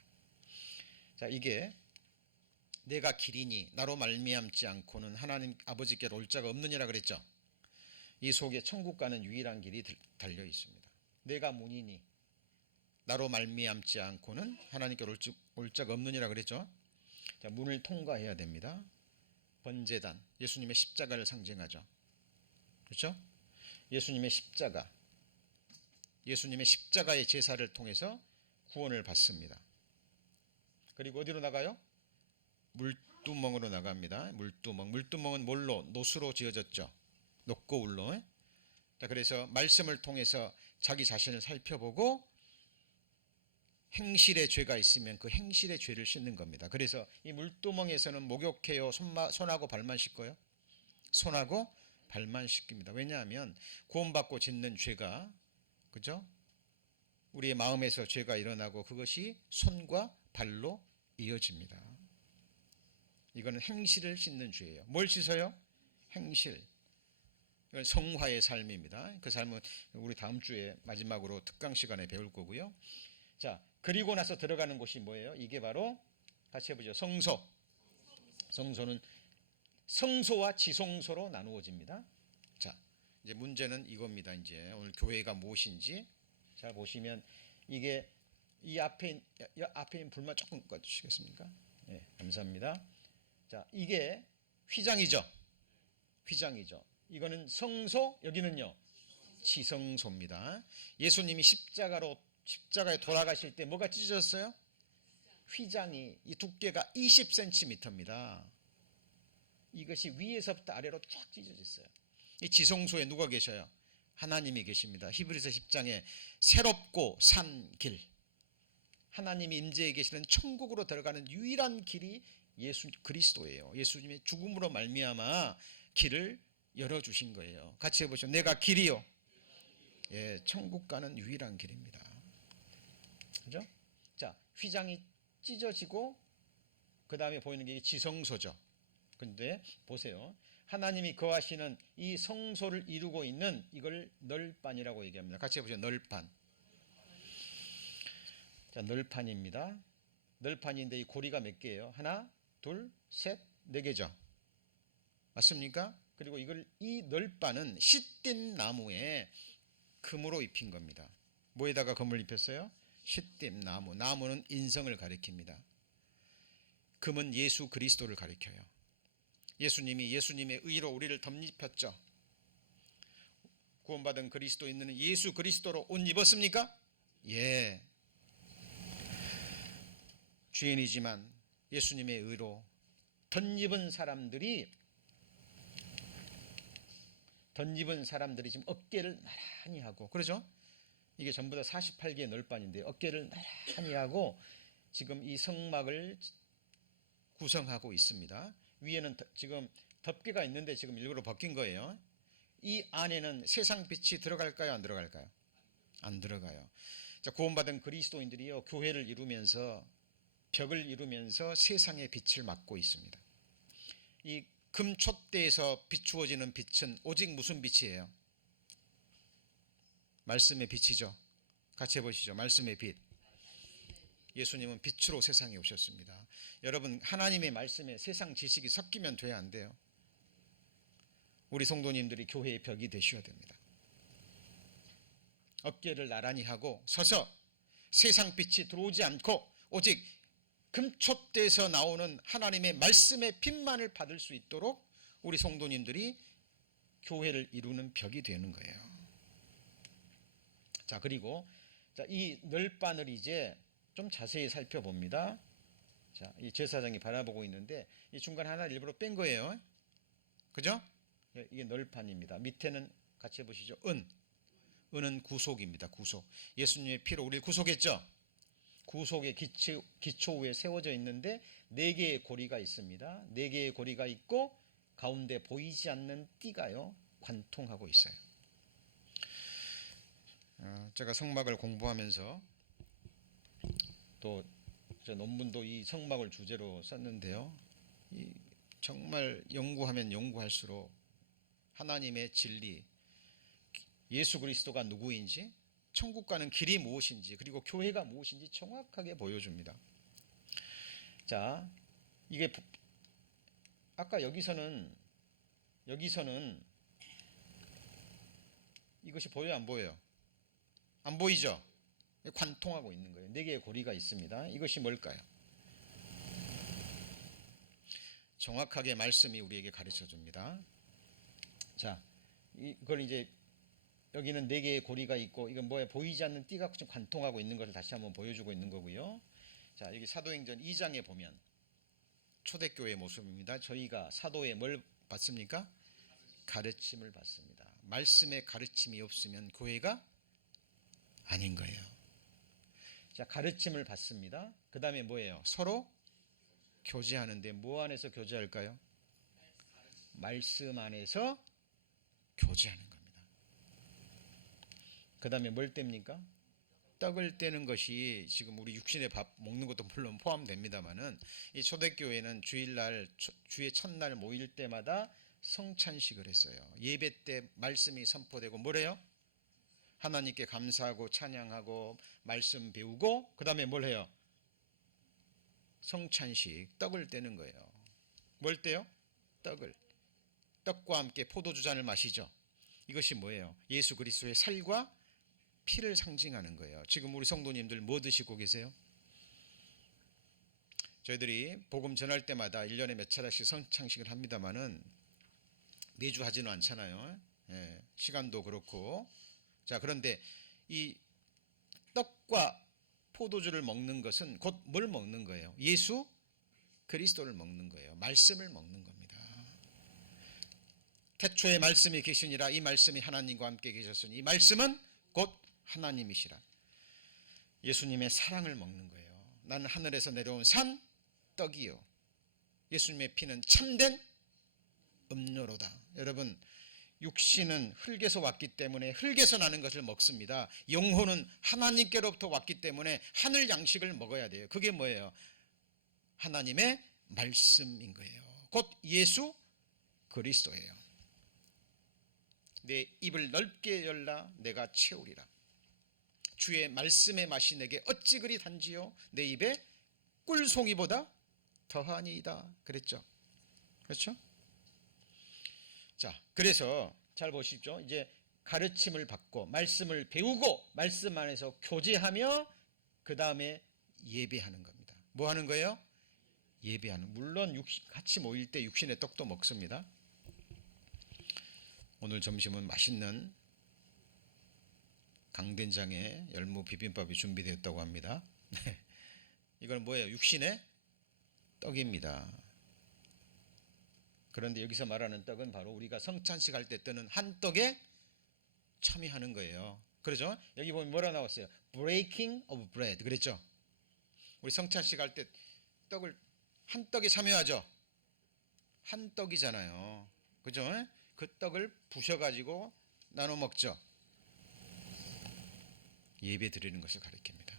자, 이게 내가 길이니 나로 말미암지 않고는 하나님 아버지께로 올 자가 없느니라 그랬죠. 이 속에 천국 가는 유일한 길이 달려 있습니다. 내가 문이니 나로 말미암지 않고는 하나님께로 올 자가 없느니라 그랬죠. 자, 문을 통과해야 됩니다. 번제단, 예수님의 십자가를 상징하죠. 그렇죠? 예수님의 십자가, 예수님의 십자가의 제사를 통해서 구원을 받습니다. 그리고 어디로 나가요? 물두멍으로 나갑니다. 물두멍은 뭘로? 노수로 지어졌죠. 높고 울로. 자, 그래서 말씀을 통해서 자기 자신을 살펴보고 행실의 죄가 있으면 그 행실의 죄를 씻는 겁니다. 그래서 이 물두멍에서는 목욕해요? 손하고 발만 씻고요? 손하고 발만 씻깁니다. 왜냐하면 구원받고 짓는 죄가, 그죠? 우리의 마음에서 죄가 일어나고 그것이 손과 발로 이어집니다. 이거는 행실을 씻는 죄예요. 뭘 씻어요? 행실. 이건 성화의 삶입니다. 그 삶은 우리 다음 주에 마지막으로 특강 시간에 배울 거고요. 자, 그리고 나서 들어가는 곳이 뭐예요? 이게 바로 같이 해보죠. 성소. 성소는 성소와 지성소로 나누어집니다. 자, 이제 문제는 이겁니다. 이제 오늘 교회가 무엇인지 잘 보시면 이게 이 앞에 있는 불만 조금 꺼주시겠습니까? 네, 감사합니다. 자, 이게 휘장이죠. 휘장이죠. 이거는 성소, 여기는요 지성소입니다. 예수님이 십자가에 돌아가실 때 뭐가 찢어졌어요? 휘장이, 이 두께가 20cm입니다. 이것이 위에서부터 아래로 쫙 찢어져 있어요. 이 지성소에 누가 계셔요? 하나님이 계십니다. 히브리서 10장에 새롭고 산 길, 하나님이 임재해 계시는 천국으로 들어가는 유일한 길이 예수 그리스도예요. 예수님의 죽음으로 말미암아 길을 열어주신 거예요. 같이 해보시죠. 내가 길이요. 예, 천국 가는 유일한 길입니다. 그죠? 자, 휘장이 찢어지고 그 다음에 보이는 게 지성소죠. 근데 보세요. 하나님이 거하시는 이 성소를 이루고 있는 이걸 널판이라고 얘기합니다. 같이 해보죠. 널판. 자, 널판입니다. 널판인데 이 고리가 몇 개예요? 하나, 둘, 셋, 네 개죠. 맞습니까? 그리고 이 널판은 시띠 나무에 금으로 입힌 겁니다. 뭐에다가 금을 입혔어요? 시띠 나무. 나무는 인성을 가리킵니다. 금은 예수 그리스도를 가리켜요. 예수님이 예수님의 의로 우리를 덧입혔죠. 구원받은 그리스도인은 예수 그리스도로 옷 입었습니까? 예. 죄인이지만 예수님의 의로 덧입은 사람들이 지금 어깨를 나란히 하고, 그러죠? 이게 전부 다 48개의 널판인데 어깨를 나란히 하고 지금 이 성막을 구성하고 있습니다. 위에는 지금 덮개가 있는데 지금 일부러 벗긴 거예요. 이 안에는 세상 빛이 들어갈까요? 안 들어갈까요? 안 들어가요. 자, 구원받은 그리스도인들이요, 교회를 이루면서, 벽을 이루면서 세상의 빛을 맡고 있습니다. 이 금촛대에서 비추어지는 빛은 오직 무슨 빛이에요? 말씀의 빛이죠. 같이 해보시죠. 말씀의 빛. 예수님은 빛으로 세상에 오셨습니다. 여러분, 하나님의 말씀에 세상 지식이 섞이면 돼야 안 돼요. 우리 성도님들이 교회의 벽이 되셔야 됩니다. 어깨를 나란히 하고 서서 세상 빛이 들어오지 않고 오직 금촛대에서 나오는 하나님의 말씀의 빛만을 받을 수 있도록 우리 성도님들이 교회를 이루는 벽이 되는 거예요. 자, 그리고 이 널판을 이제 좀 자세히 살펴봅니다. 자, 이 제사장이 바라보고 있는데 이 중간 하나 일부러 뺀 거예요. 그죠? 이게 널판입니다. 밑에는 같이 해보시죠. 은은 구속입니다. 구속. 예수님의 피로 우리를 구속했죠. 구속의 기초 위에 세워져 있는데 4개의 고리가 있습니다. 4개의 고리가 있고 가운데 보이지 않는 띠가요 관통하고 있어요. 제가 성막을 공부하면서 또 논문도 이 성막을 주제로 썼는데요. 정말 연구하면 연구할수록 하나님의 진리, 예수 그리스도가 누구인지, 천국 가는 길이 무엇인지, 그리고 교회가 무엇인지 정확하게 보여줍니다. 자, 이게 아까 여기서는 이것이 보여요, 안 보여요? 안 보이죠? 관통하고 있는 거예요. 4개의 고리가 있습니다. 이것이 뭘까요? 정확하게 말씀이 우리에게 가르쳐 줍니다. 자, 이걸 이제 여기는 네 개의 고리가 있고 이건 뭐예요? 보이지 않는 띠가 지금 관통하고 있는 것을 다시 한번 보여주고 있는 거고요. 자, 여기 사도행전 2장에 보면 초대교회의 모습입니다. 저희가 사도에 뭘 받습니까? 가르침을 받습니다. 말씀의 가르침이 없으면 교회가 아닌 거예요. 자, 가르침을 받습니다. 그 다음에 뭐예요? 서로 교제하는데 뭐 안에서 교제할까요? 말씀 안에서 교제하는 겁니다. 그 다음에 뭘 뗍니까? 떡을 떼는 것이 지금 우리 육신의 밥 먹는 것도 물론 포함됩니다만은 이 초대교회는 주일날 주의 첫날 모일 때마다 성찬식을 했어요. 예배 때 말씀이 선포되고 뭐래요? 하나님께 감사하고 찬양하고 말씀 배우고 그 다음에 뭘 해요? 성찬식, 떡을 떼는 거예요. 뭘 떼요? 떡을. 떡과 함께 포도주 잔을 마시죠. 이것이 뭐예요? 예수 그리스도의 살과 피를 상징하는 거예요. 지금 우리 성도님들 뭐 드시고 계세요? 저희들이 복음 전할 때마다 1년에 몇 차례씩 성찬식을 합니다마는 매주 하지는 않잖아요. 예, 시간도 그렇고. 자, 그런데 이 떡과 포도주를 먹는 것은 곧 뭘 먹는 거예요? 예수 그리스도를 먹는 거예요. 말씀을 먹는 겁니다. 태초에 말씀이 계시니라. 이 말씀이 하나님과 함께 계셨으니 이 말씀은 곧 하나님이시라. 예수님의 사랑을 먹는 거예요. 나는 하늘에서 내려온 산 떡이요 예수님의 피는 참된 음료로다. 여러분, 육신은 흙에서 왔기 때문에 흙에서 나는 것을 먹습니다. 영혼은 하나님께로부터 왔기 때문에 하늘 양식을 먹어야 돼요. 그게 뭐예요? 하나님의 말씀인 거예요. 곧 예수 그리스도예요. 내 입을 넓게 열라 내가 채우리라. 주의 말씀의 맛이 내게 어찌 그리 단지요? 내 입에 꿀송이보다 더하니이다. 그랬죠. 그렇죠? 자, 그래서 잘 보십시오. 이제 가르침을 받고 말씀을 배우고 말씀 안에서 교제하며 그 다음에 예배하는 겁니다. 뭐 하는 거예요? 예배하는. 물론 같이 모일 때 육신의 떡도 먹습니다. 오늘 점심은 맛있는 강된장에 열무 비빔밥이 준비되었다고 합니다. 이건 뭐예요? 육신의 떡입니다. 그런데 여기서 말하는 떡은 바로 우리가 성찬식 할 때 뜨는 한 떡에 참여하는 거예요. 그렇죠? 여기 보면 뭐라 나왔어요? Breaking of bread. 그랬죠? 우리 성찬식 할 때 떡을 한 떡에 참여하죠? 한 떡이잖아요. 그죠? 그 떡을 부셔가지고 나눠 먹죠. 예배 드리는 것을 가리킵니다.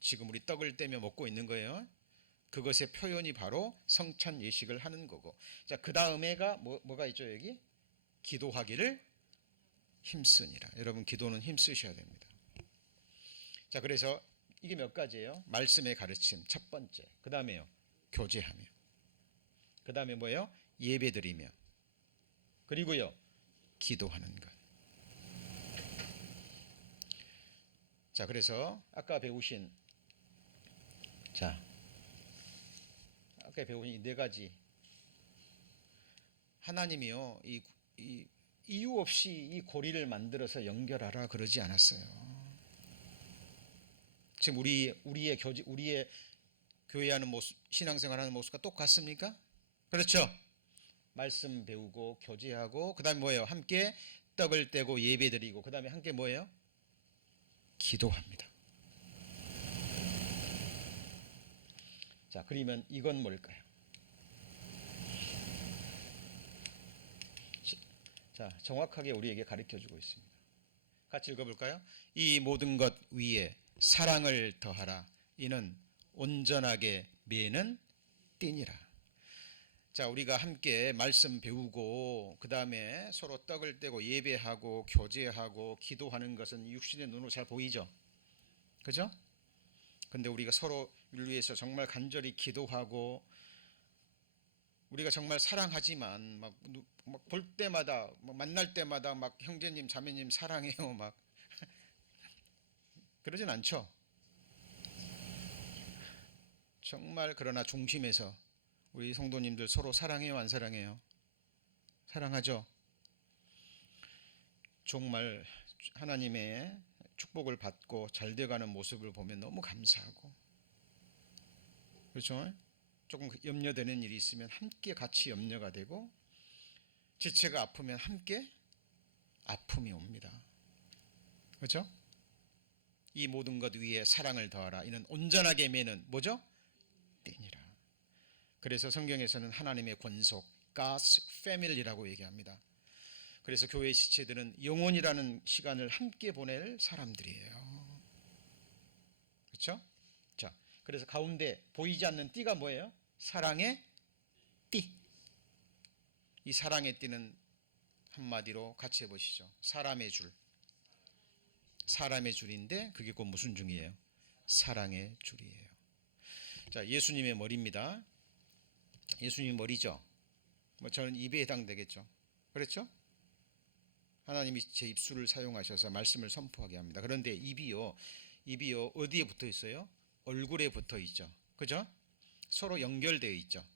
지금 우리 떡을 떼며 먹고 있는 거예요. 그것의 표현이 바로 성찬 예식을 하는 거고. 자, 그 다음에가 뭐가 있죠? 여기 기도하기를 힘쓰니라. 여러분, 기도는 힘쓰셔야 됩니다. 자, 그래서 이게 몇 가지예요? 말씀의 가르침 첫 번째. 그 다음에요, 교제하며. 그 다음에 뭐예요? 예배드리며. 그리고요, 기도하는 것. 자, 그래서 아까 배우신 아까 배우신 네 가지. 하나님이요, 이 이유 없이 이 고리를 만들어서 연결하라 그러지 않았어요. 지금 우리의 교회하는 모습, 신앙생활하는 모습과 똑같습니까? 그렇죠? 말씀 배우고 교제하고 그다음에 뭐예요? 함께 떡을 떼고 예배드리고 그다음에 함께 뭐예요? 기도합니다. 자, 그러면 이건 뭘까요? 자, 정확하게 우리에게 가르쳐주고 있습니다. 같이 읽어볼까요? 이 모든 것 위에 사랑을 더하라. 이는 온전하게 매는 띠니라. 자, 우리가 함께 말씀 배우고 그 다음에 서로 떡을 떼고 예배하고 교제하고 기도하는 것은 육신의 눈으로 잘 보이죠? 그죠? 근데 우리가 서로를 위해서 정말 간절히 기도하고 우리가 정말 사랑하지만 막 볼 때마다 만날 때마다 막 형제님 자매님 사랑해요 막 그러진 않죠. 정말 그러나 중심에서 우리 성도님들 서로 사랑해요 안 사랑해요? 사랑하죠. 정말 하나님의 축복을 받고 잘 돼가는 모습을 보면 너무 감사하고, 그렇죠? 조금 염려되는 일이 있으면 함께 같이 염려가 되고, 지체가 아프면 함께 아픔이 옵니다. 그렇죠? 이 모든 것 위에 사랑을 더하라. 이는 온전하게 매는 뭐죠? 띠니라. 그래서 성경에서는 하나님의 권속, God's family라고 얘기합니다. 그래서 교회 지체들은 영혼이라는 시간을 함께 보낼 사람들이에요. 그렇죠? 자, 그래서 가운데 보이지 않는 띠가 뭐예요? 사랑의 띠. 이 사랑의 띠는 한마디로 같이 해보시죠. 사람의 줄. 사람의 줄인데 그게 곧 무슨 줄이에요? 사랑의 줄이에요. 자, 예수님의 머리입니다. 예수님 머리죠. 뭐 저는 입에 해당되겠죠. 그렇죠? 하나님이 제 입술을 사용하셔서 말씀을 선포하게 합니다. 그런데 입이요 어디에 붙어 있어요? 얼굴에 붙어 있죠. 그죠? 서로 연결되어 있죠.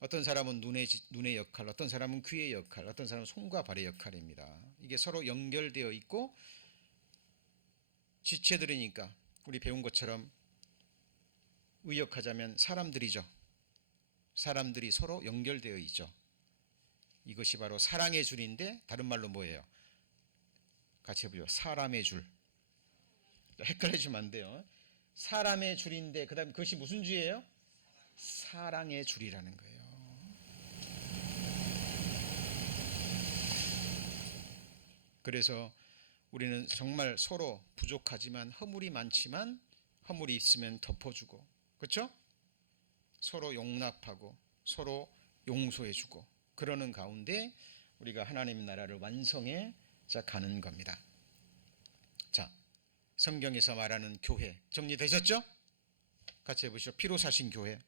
어떤 사람은 눈의 역할, 어떤 사람은 귀의 역할, 어떤 사람은 손과 발의 역할입니다. 이게 서로 연결되어 있고, 지체들이니까 우리 배운 것처럼 의역하자면 사람들이죠. 사람들이 서로 연결되어 있죠. 이것이 바로 사랑의 줄인데 다른 말로 뭐예요? 같이 해보죠. 사람의 줄. 헷갈리시면 안 돼요. 사람의 줄인데 그 다음에 그것이 무슨 줄이에요? 사랑의 줄이라는 거예요. 그래서 우리는 정말 서로 부족하지만 허물이 많지만 허물이 있으면 덮어주고, 그렇죠? 서로 용납하고 서로 용서해주고, 그러는 가운데 우리가 하나님의 나라를 완성해 가는 겁니다. 자, 성경에서 말하는 교회 정리되셨죠? 같이 해보시죠. 피로 사신 교회.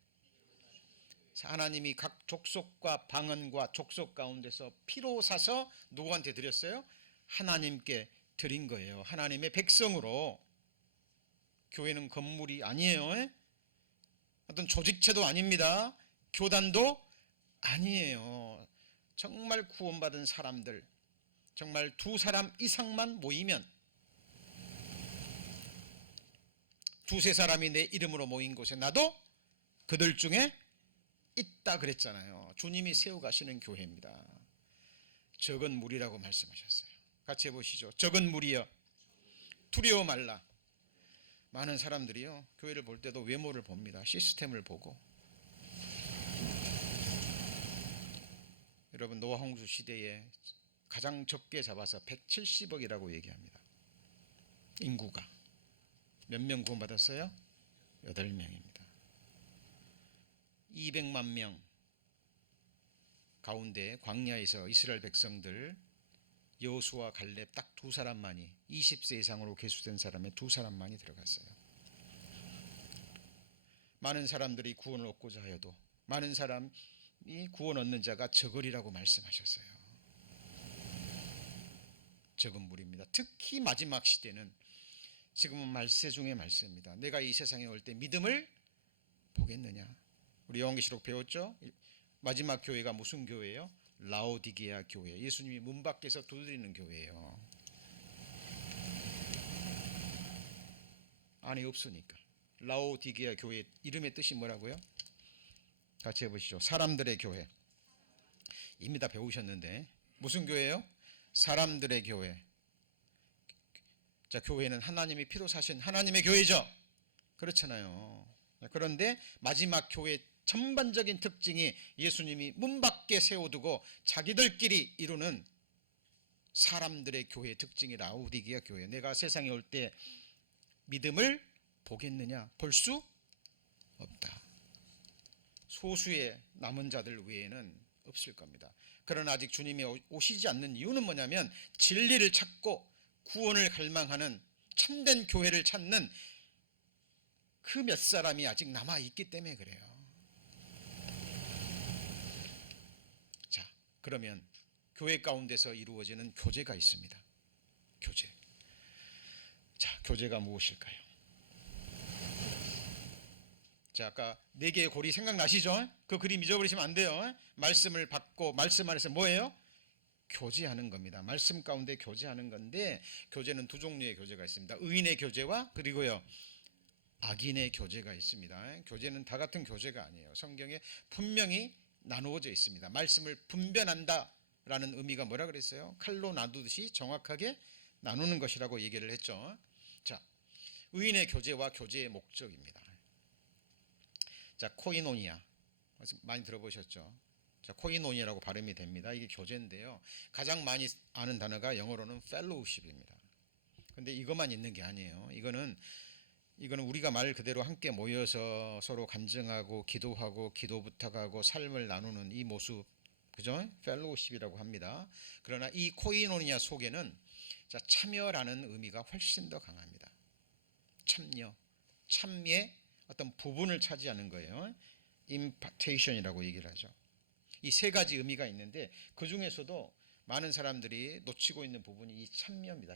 하나님이 각 족속과 방언과 족속 가운데서 피로 사서 누구한테 드렸어요? 하나님께 드린 거예요. 하나님의 백성으로. 교회는 건물이 아니에요. 어떤 조직체도 아닙니다. 교단도 아니에요. 정말 구원받은 사람들, 정말 두 사람 이상만 모이면, 두세 사람이 내 이름으로 모인 곳에 나도 그들 중에 있다 그랬잖아요. 주님이 세워가시는 교회입니다. 적은 무리라고 말씀하셨어요. 같이 해보시죠. 적은 무리여 두려워 말라. 많은 사람들이요, 교회를 볼 때도 외모를 봅니다. 시스템을 보고. 여러분, 노아 홍수 시대에 가장 적게 잡아서 170억이라고 얘기합니다. 인구가. 몇 명 구원받았어요? 8명입니다. 200만 명 가운데 광야에서 이스라엘 백성들 여호수아 갈렙 딱 두 사람만이, 20세 이상으로 계수된 사람의 두 사람만이 들어갔어요. 많은 사람들이 구원을 얻고자 하여도 많은 사람이 구원 얻는 자가 적으리라고 말씀하셨어요. 적은 무리입니다. 특히 마지막 시대는, 지금은 말세 중의 말세입니다. 내가 이 세상에 올 때 믿음을 보겠느냐. 우리 요한계시록 배웠죠? 마지막 교회가 무슨 교회예요? 라오디게아 교회. 예수님이 문 밖에서 두드리는 교회예요. 안에 없으니까. 라오디게아 교회 이름의 뜻이 뭐라고요? 같이 해보시죠. 사람들의 교회. 이미 다 배우셨는데 무슨 교회예요? 사람들의 교회. 자, 교회는 하나님이 피로 사신 하나님의 교회죠. 그렇잖아요. 그런데 마지막 교회 전반적인 특징이 예수님이 문 밖에 세워두고 자기들끼리 이루는 사람들의 교회의 특징이 라오디게아 교회. 내가 세상에 올 때 믿음을 보겠느냐? 볼 수 없다. 소수의 남은 자들 외에는 없을 겁니다. 그러나 아직 주님이 오시지 않는 이유는 뭐냐면, 진리를 찾고 구원을 갈망하는 참된 교회를 찾는 그 몇 사람이 아직 남아 있기 때문에 그래요. 자, 그러면 교회 가운데서 이루어지는 교제가 있습니다. 교제. 자, 교제가 무엇일까요? 자, 아까 4개의 고리 생각나시죠? 그 그림 잊어버리시면 안 돼요. 말씀을 받고 말씀 안에서 뭐예요? 교제하는 겁니다. 말씀 가운데 교제하는 건데, 교제는 두 종류의 교제가 있습니다. 의인의 교제와 그리고요 악인의 교제가 있습니다. 교제는 다 같은 교제가 아니에요. 성경에 분명히 나누어져 있습니다. 말씀을 분별한다라는 의미가 뭐라 그랬어요? 칼로 나누듯이 정확하게 나누는 것이라고 얘기를 했죠. 자, 의인의 교제와 교제의 목적입니다. 자, 코이노니아 많이 들어보셨죠? 자, 코이노니아라고 발음이 됩니다. 이게 교제인데요. 가장 많이 아는 단어가 영어로는 펠로우십입니다. 근데 이것만 있는 게 아니에요. 이거는 우리가 말 그대로 함께 모여서 서로 간증하고 기도하고 기도 부탁하고 삶을 나누는 이 모습, 그죠? 펠로우십이라고 합니다. 그러나 이 코이노니아 속에는 자, 참여라는 의미가 훨씬 더 강합니다. 참여의 어떤 부분을 차지하는 거예요. 임파테이션이라고 얘기를 하죠. 이 세 가지 의미가 있는데 그 중에서도 많은 사람들이 놓치고 있는 부분이 이 참여입니다.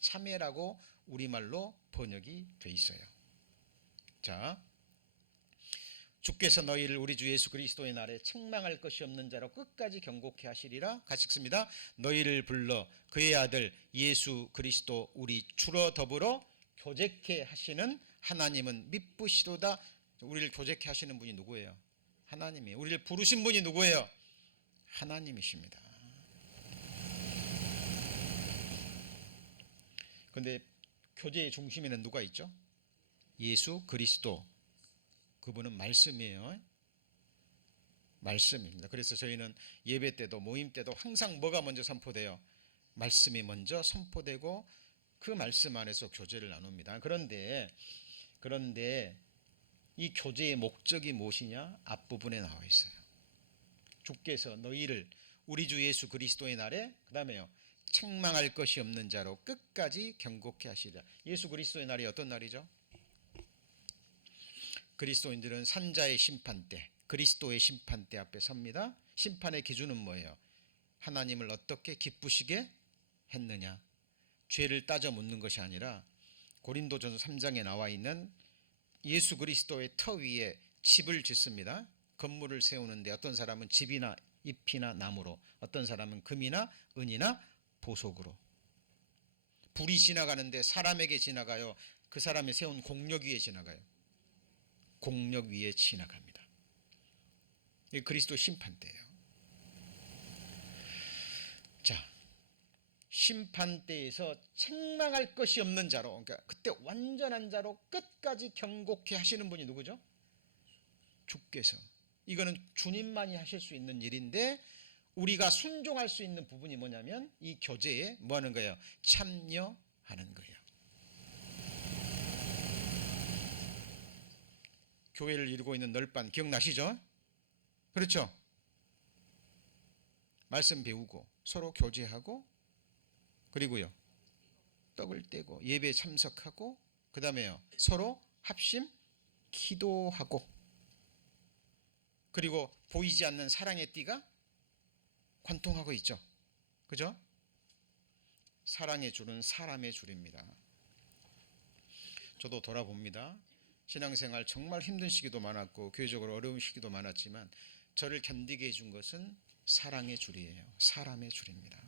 참여라고 우리말로 번역이 돼 있어요. 자, 주께서 너희를 우리 주 예수 그리스도의 날에 책망할 것이 없는 자로 끝까지 경고케 하시리라. 같이 읽습니다. 너희를 불러 그의 아들 예수 그리스도 우리 주로 더불어 교제케 하시는 하나님은 미쁘시도다. 우리를 교제케 하시는 분이 누구예요? 하나님이에요. 우리를 부르신 분이 누구예요? 하나님이십니다. 그런데 교제의 중심에는 누가 있죠? 예수 그리스도. 그분은 말씀이에요. 말씀입니다. 그래서 저희는 예배 때도 모임 때도 항상 뭐가 먼저 선포돼요? 말씀이 먼저 선포되고 그 말씀 안에서 교제를 나눕니다. 그런데 이 교제의 목적이 무엇이냐? 앞부분에 나와 있어요. 주께서 너희를 우리 주 예수 그리스도의 날에 그 다음에요 책망할 것이 없는 자로 끝까지 경고케 하시리라. 예수 그리스도의 날이 어떤 날이죠? 그리스도인들은 산자의 심판대, 그리스도의 심판대 앞에 섭니다. 심판의 기준은 뭐예요? 하나님을 어떻게 기쁘시게 했느냐. 죄를 따져 묻는 것이 아니라 고린도전서 3장에 나와 있는 예수 그리스도의 터 위에 집을 짓습니다. 건물을 세우는데 어떤 사람은 집이나 잎이나 나무로, 어떤 사람은 금이나 은이나 보석으로. 불이 지나가는데 사람에게 지나가요? 그 사람이 세운 공력 위에 지나가요? 공력 위에 지나갑니다. 이 그리스도 심판대예요. 자, 심판대에서 책망할 것이 없는 자로, 그러니까 그때 완전한 자로 끝까지 경고케 하시는 분이 누구죠? 주께서. 이거는 주님만이 하실 수 있는 일인데 우리가 순종할 수 있는 부분이 뭐냐면 이 교제에 뭐 하는 거예요? 참여하는 거예요. 교회를 이루고 있는 널반 기억나시죠? 그렇죠? 말씀 배우고 서로 교제하고 그리고요 떡을 떼고 예배에 참석하고 그 다음에요 서로 합심 기도하고 그리고 보이지 않는 사랑의 띠가 관통하고 있죠. 그죠? 사랑의 줄은 사람의 줄입니다. 저도 돌아봅니다. 신앙생활 정말 힘든 시기도 많았고 교회적으로 어려운 시기도 많았지만 저를 견디게 해준 것은 사랑의 줄이에요. 사람의 줄입니다.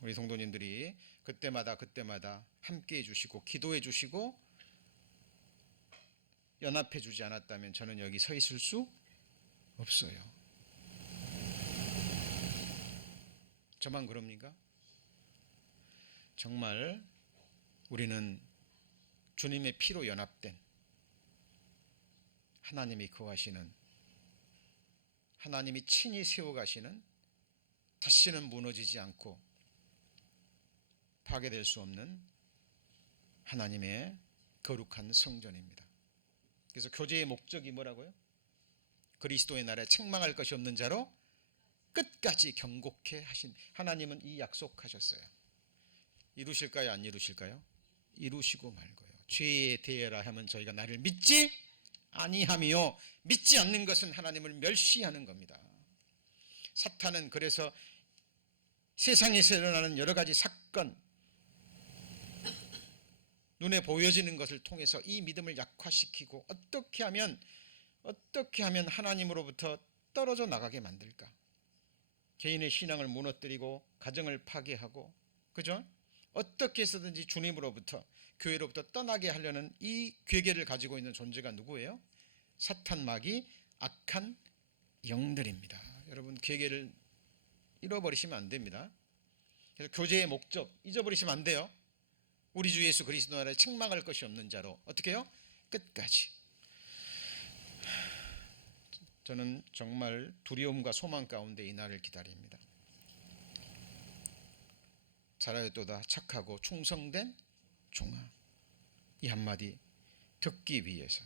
우리 성도님들이 그때마다 함께해 주시고 기도해 주시고 연합해 주지 않았다면 저는 여기 서 있을 수 없어요. 저만 그럽니까? 정말 우리는 주님의 피로 연합된 하나님이 거하시는, 하나님이 친히 세워가시는, 다시는 무너지지 않고 파괴될 수 없는 하나님의 거룩한 성전입니다. 그래서 교제의 목적이 뭐라고요? 그리스도의 날에 책망할 것이 없는 자로 끝까지 경고케 하신 하나님은 이 약속하셨어요. 이루실까요? 안 이루실까요? 이루시고 말고요. 죄에 대해라 하면 저희가 나를 믿지 아니하며 믿지 않는 것은 하나님을 멸시하는 겁니다. 사탄은 그래서 세상에서 일어나는 여러 가지 사건, 눈에 보여지는 것을 통해서 이 믿음을 약화시키고 어떻게 하면 하나님으로부터 떨어져 나가게 만들까? 개인의 신앙을 무너뜨리고 가정을 파괴하고, 그죠? 어떻게 해서든지 주님으로부터, 교회로부터 떠나게 하려는 이 괴계를 가지고 있는 존재가 누구예요? 사탄, 마귀, 악한 영들입니다. 여러분, 괴계를 잃어버리시면 안 됩니다. 그래서 교제의 목적 잊어버리시면 안 돼요. 우리 주 예수 그리스도 나라에 책망할 것이 없는 자로 어떻게 해요? 끝까지. 저는 정말 두려움과 소망 가운데 이 날을 기다립니다. 잘하였도다 착하고 충성된 종아, 이 한마디 듣기 위해서.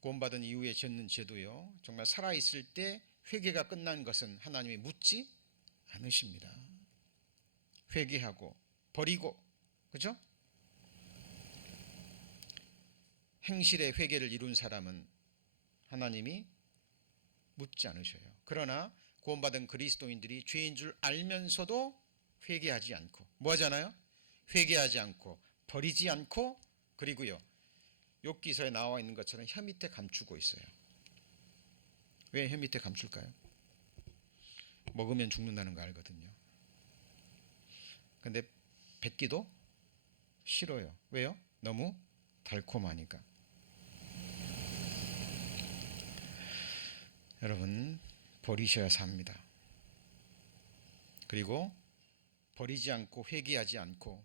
구원받은 이후에 짓는 죄도요, 정말 살아있을 때 회개가 끝난 것은 하나님이 묻지 않으십니다. 회개하고 버리고, 그죠? 행실의 회개를 이룬 사람은 하나님이 묻지 않으셔요. 그러나 구원받은 그리스도인들이 죄인 줄 알면서도 회개하지 않고, 뭐 하잖아요? 회개하지 않고 버리지 않고, 그리고요, 욥기서에 나와 있는 것처럼 혀 밑에 감추고 있어요. 왜 혀 밑에 감출까요? 먹으면 죽는다는 거 알거든요. 근데 뱉기도 싫어요. 왜요? 너무 달콤하니까. 여러분, 버리셔야 삽니다. 그리고 버리지 않고 회개하지 않고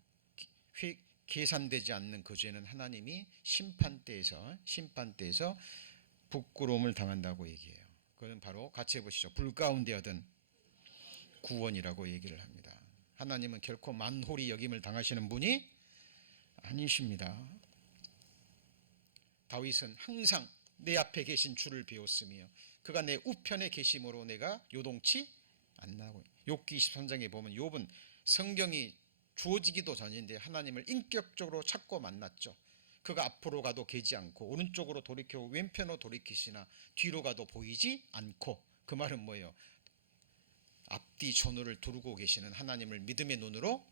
계산되지 않는 그 죄는 하나님이 심판대에서 부끄러움을 당한다고 얘기해요. 그건 바로 같이 해보시죠. 불 가운데 얻은 구원이라고 얘기를 합니다. 하나님은 결코 만홀히 여김을 당하시는 분이 아니십니다. 다윗은 항상 내 앞에 계신 주를 배웠으며 그가 내 우편에 계심으로 내가 요동치 않나고. 욥기 23장에 보면 욥은 성경이 주어지기도 전인데 하나님을 인격적으로 찾고 만났죠. 그가 앞으로 가도 개지 않고 오른쪽으로 돌이켜 왼편으로 돌이키시나 뒤로 가도 보이지 않고. 그 말은 뭐예요? 앞뒤 전후를 두르고 계시는 하나님을 믿음의 눈으로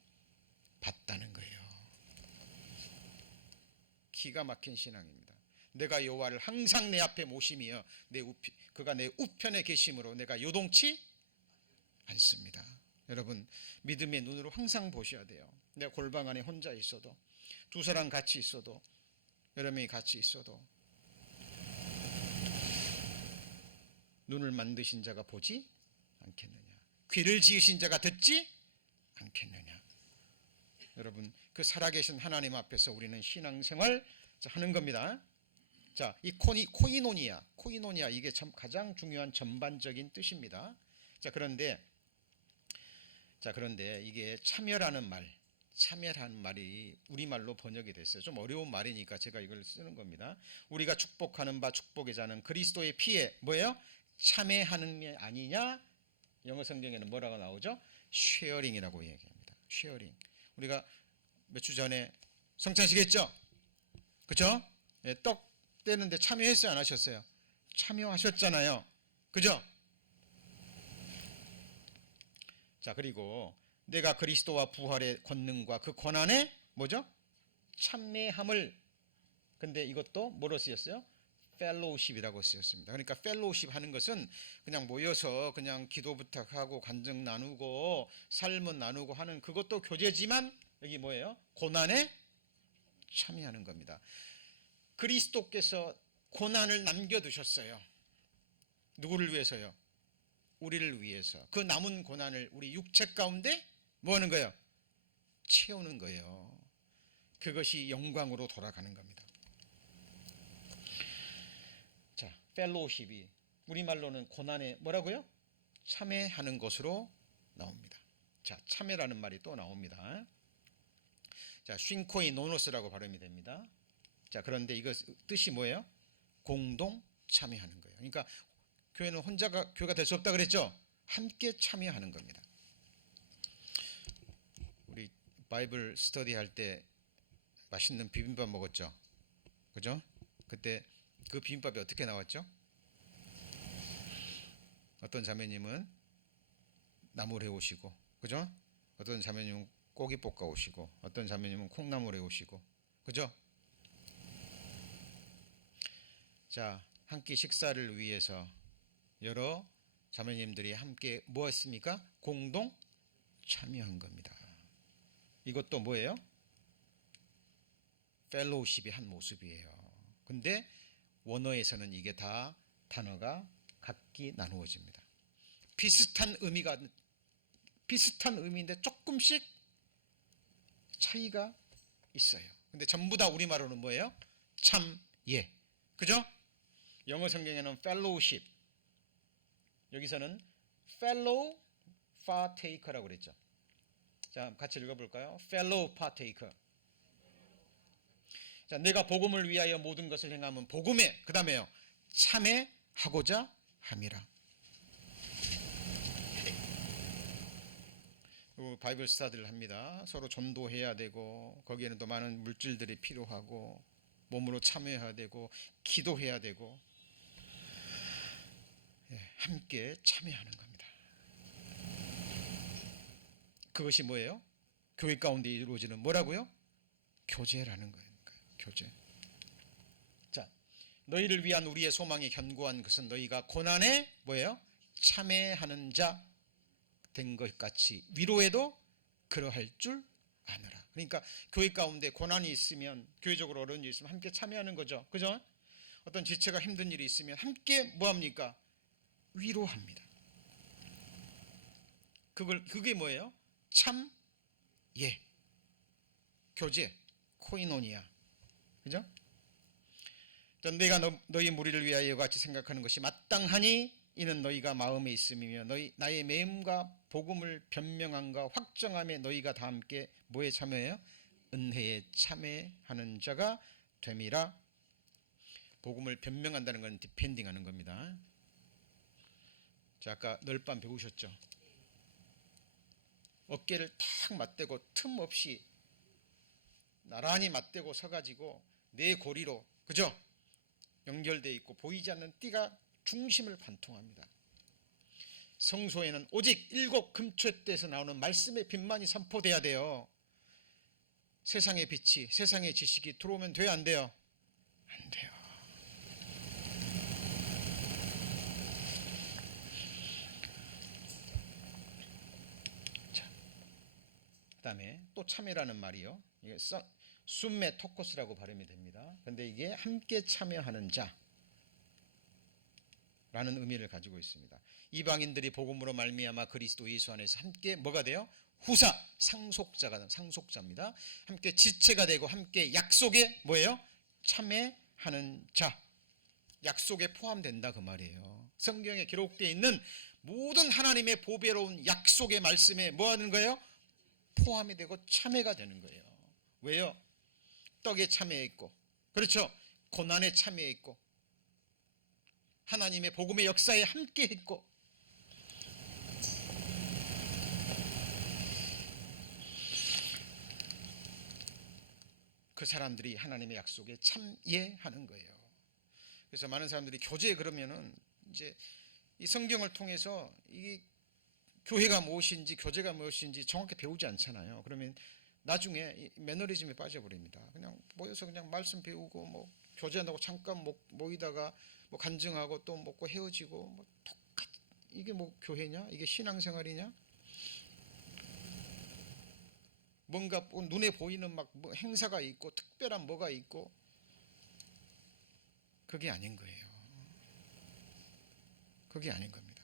봤다는 거예요. 기가 막힌 신앙입니다. 내가 여호와를 항상 내 앞에 모심이여 그가 내 우편에 계심으로 내가 요동치 않습니다. 여러분, 믿음의 눈으로 항상 보셔야 돼요. 내가 골방 안에 혼자 있어도, 두 사람 같이 있어도, 여러 명이 같이 있어도 눈을 만드신 자가 보지 않겠느냐, 귀를 지으신 자가 듣지 않겠느냐. 여러분, 그 살아계신 하나님 앞에서 우리는 신앙생활 하는 겁니다. 자, 이 코이노니아 이게 가장 중요한 전반적인 뜻입니다. 그런데 이게 참여라는 말이 우리말로 번역이 됐어요. 좀 어려운 말이니까 제가 이걸 쓰는 겁니다. 우리가 축복하는 바 축복의 자는 그리스도의 피에 뭐예요? 참여하는 게 아니냐? 영어 성경에는 뭐라고 나오죠? 쉐어링이라고 얘기합니다. 쉐어링. 우리가 몇 주 전에 성찬식 했죠? 그렇죠? 네, 떡 떼는데 참여했어요, 안 하셨어요? 참여하셨잖아요. 그죠? 자, 그리고 내가 그리스도와 부활의 권능과 그 권한에 뭐죠? 참여함을. 근데 이것도 뭐로 쓰였어요? 펠로우십이라고 쓰였습니다. 그러니까 펠로우십 하는 것은 그냥 모여서 그냥 기도 부탁하고 간증 나누고 삶은 나누고 하는 그것도 교제지만, 여기 뭐예요? 고난에 참여하는 겁니다. 그리스도께서 고난을 남겨두셨어요. 누구를 위해서요? 우리를 위해서. 그 남은 고난을 우리 육체 가운데 뭐 하는 거예요? 채우는 거예요. 그것이 영광으로 돌아가는 겁니다. 자, 펠로우십이 우리말로는 고난에 뭐라고요? 참여하는 것으로 나옵니다. 자, 참여라는 말이 또 나옵니다. 자, 쉰코이노노스라고 발음이 됩니다. 자, 그런데 이거 뜻이 뭐예요? 공동 참여하는 거예요. 그러니까 교회는 혼자가 교회가 될 수 없다 그랬죠? 함께 참여하는 겁니다. 우리 바이블 스터디 할 때 맛있는 비빔밥 먹었죠? 그죠? 그때 그 비빔밥이 어떻게 나왔죠? 어떤 자매님은 나물 해오시고, 그죠? 어떤 자매님은 고기 볶아 오시고, 어떤 자매님은 콩나물 해오시고, 그죠? 자, 한 끼 식사를 위해서 여러 자매님들이 함께 뭐 했습니까? 공동 참여한 겁니다. 이것도 뭐예요? 펠로우십의 한 모습이에요. 근데 원어에서는 이게 다 단어가 각기 나누어집니다. 비슷한 의미인데 조금씩 차이가 있어요. 근데 전부 다 우리말로는 뭐예요? 참예. 그죠? 영어 성경에는 fellowship, 여기서는 fellow partaker라고 그랬죠. 자, 같이 읽어볼까요? fellow partaker. 자, 내가 복음을 위하여 모든 것을 행하면 복음에, 그 다음에요, 참여하고자 함이라. 바이블 스타디를 합니다. 서로 전도해야 되고, 거기에는 또 많은 물질들이 필요하고, 몸으로 참여해야 되고, 기도해야 되고, 함께 참여하는 겁니다. 그것이 뭐예요? 교회 가운데 이루어지는 뭐라고요? 교제라는 거예요. 교제. 자, 너희를 위한 우리의 소망이 견고한 것은 너희가 고난에 뭐예요? 참여하는 자 된 것 같이 위로에도 그러할 줄 아느라. 그러니까 교회 가운데 고난이 있으면, 교회적으로 어려운 일이 있으면 함께 참여하는 거죠. 그죠? 어떤 지체가 힘든 일이 있으면 함께 뭐합니까? 위로합니다. 그게 뭐예요? 참예, 교제, 코이노니아. 그죠? 내가 너희 무리를 위하여 같이 생각하는 것이 마땅하니 이는 너희가 마음에 있음이며 나의 매임과 복음을 변명함과 확정함에 너희가 다 함께 뭐에 참여해요? 은혜에 참여하는 자가 됨이라. 복음을 변명한다는 건 디펜딩하는 겁니다. 자, 아까 널밤 배우셨죠? 어깨를 탁 맞대고 틈 없이 나란히 맞대고 서가지고 내 고리로, 그죠? 연결되어 있고 보이지 않는 띠가 중심을 관통합니다. 성소에는 오직 7 금초대에서 나오는 말씀의 빛만이 선포돼야 돼요. 세상의 빛이, 세상의 지식이 들어오면 돼요, 안 돼요? 안 돼요. 자, 그 다음에 또 참여라는 말이요, 이게 숨메 토코스라고 발음이 됩니다. 근데 이게 함께 참여하는 자 라는 의미를 가지고 있습니다. 이방인들이 복음으로 말미암아 그리스도 예수 안에서 함께 뭐가 돼요? 후사, 상속자입니다. 함께 지체가 되고 함께 약속에 뭐예요? 참여하는 자, 약속에 포함된다 그 말이에요. 성경에 기록되어 있는 모든 하나님의 보배로운 약속의 말씀에 뭐 하는 거예요? 포함이 되고 참여가 되는 거예요. 왜요? 떡에 참여했고, 그렇죠? 고난에 참여했고, 하나님의 복음의 역사에 함께 했고, 그 사람들이 하나님의 약속에 참여하는 거예요. 그래서 많은 사람들이 교제 그러면은 이제 이 성경을 통해서 이 교회가 무엇인지 교제가 무엇인지 정확히 배우지 않잖아요. 그러면 나중에 매너리즘에 빠져버립니다. 그냥 모여서 그냥 말씀 배우고 뭐 교제한다고 잠깐 모이다가 뭐 간증하고 또 먹고 헤어지고 뭐 이게 뭐 교회냐? 이게 신앙생활이냐? 뭔가 눈에 보이는 막 뭐 행사가 있고 특별한 뭐가 있고, 그게 아닌 거예요. 그게 아닌 겁니다.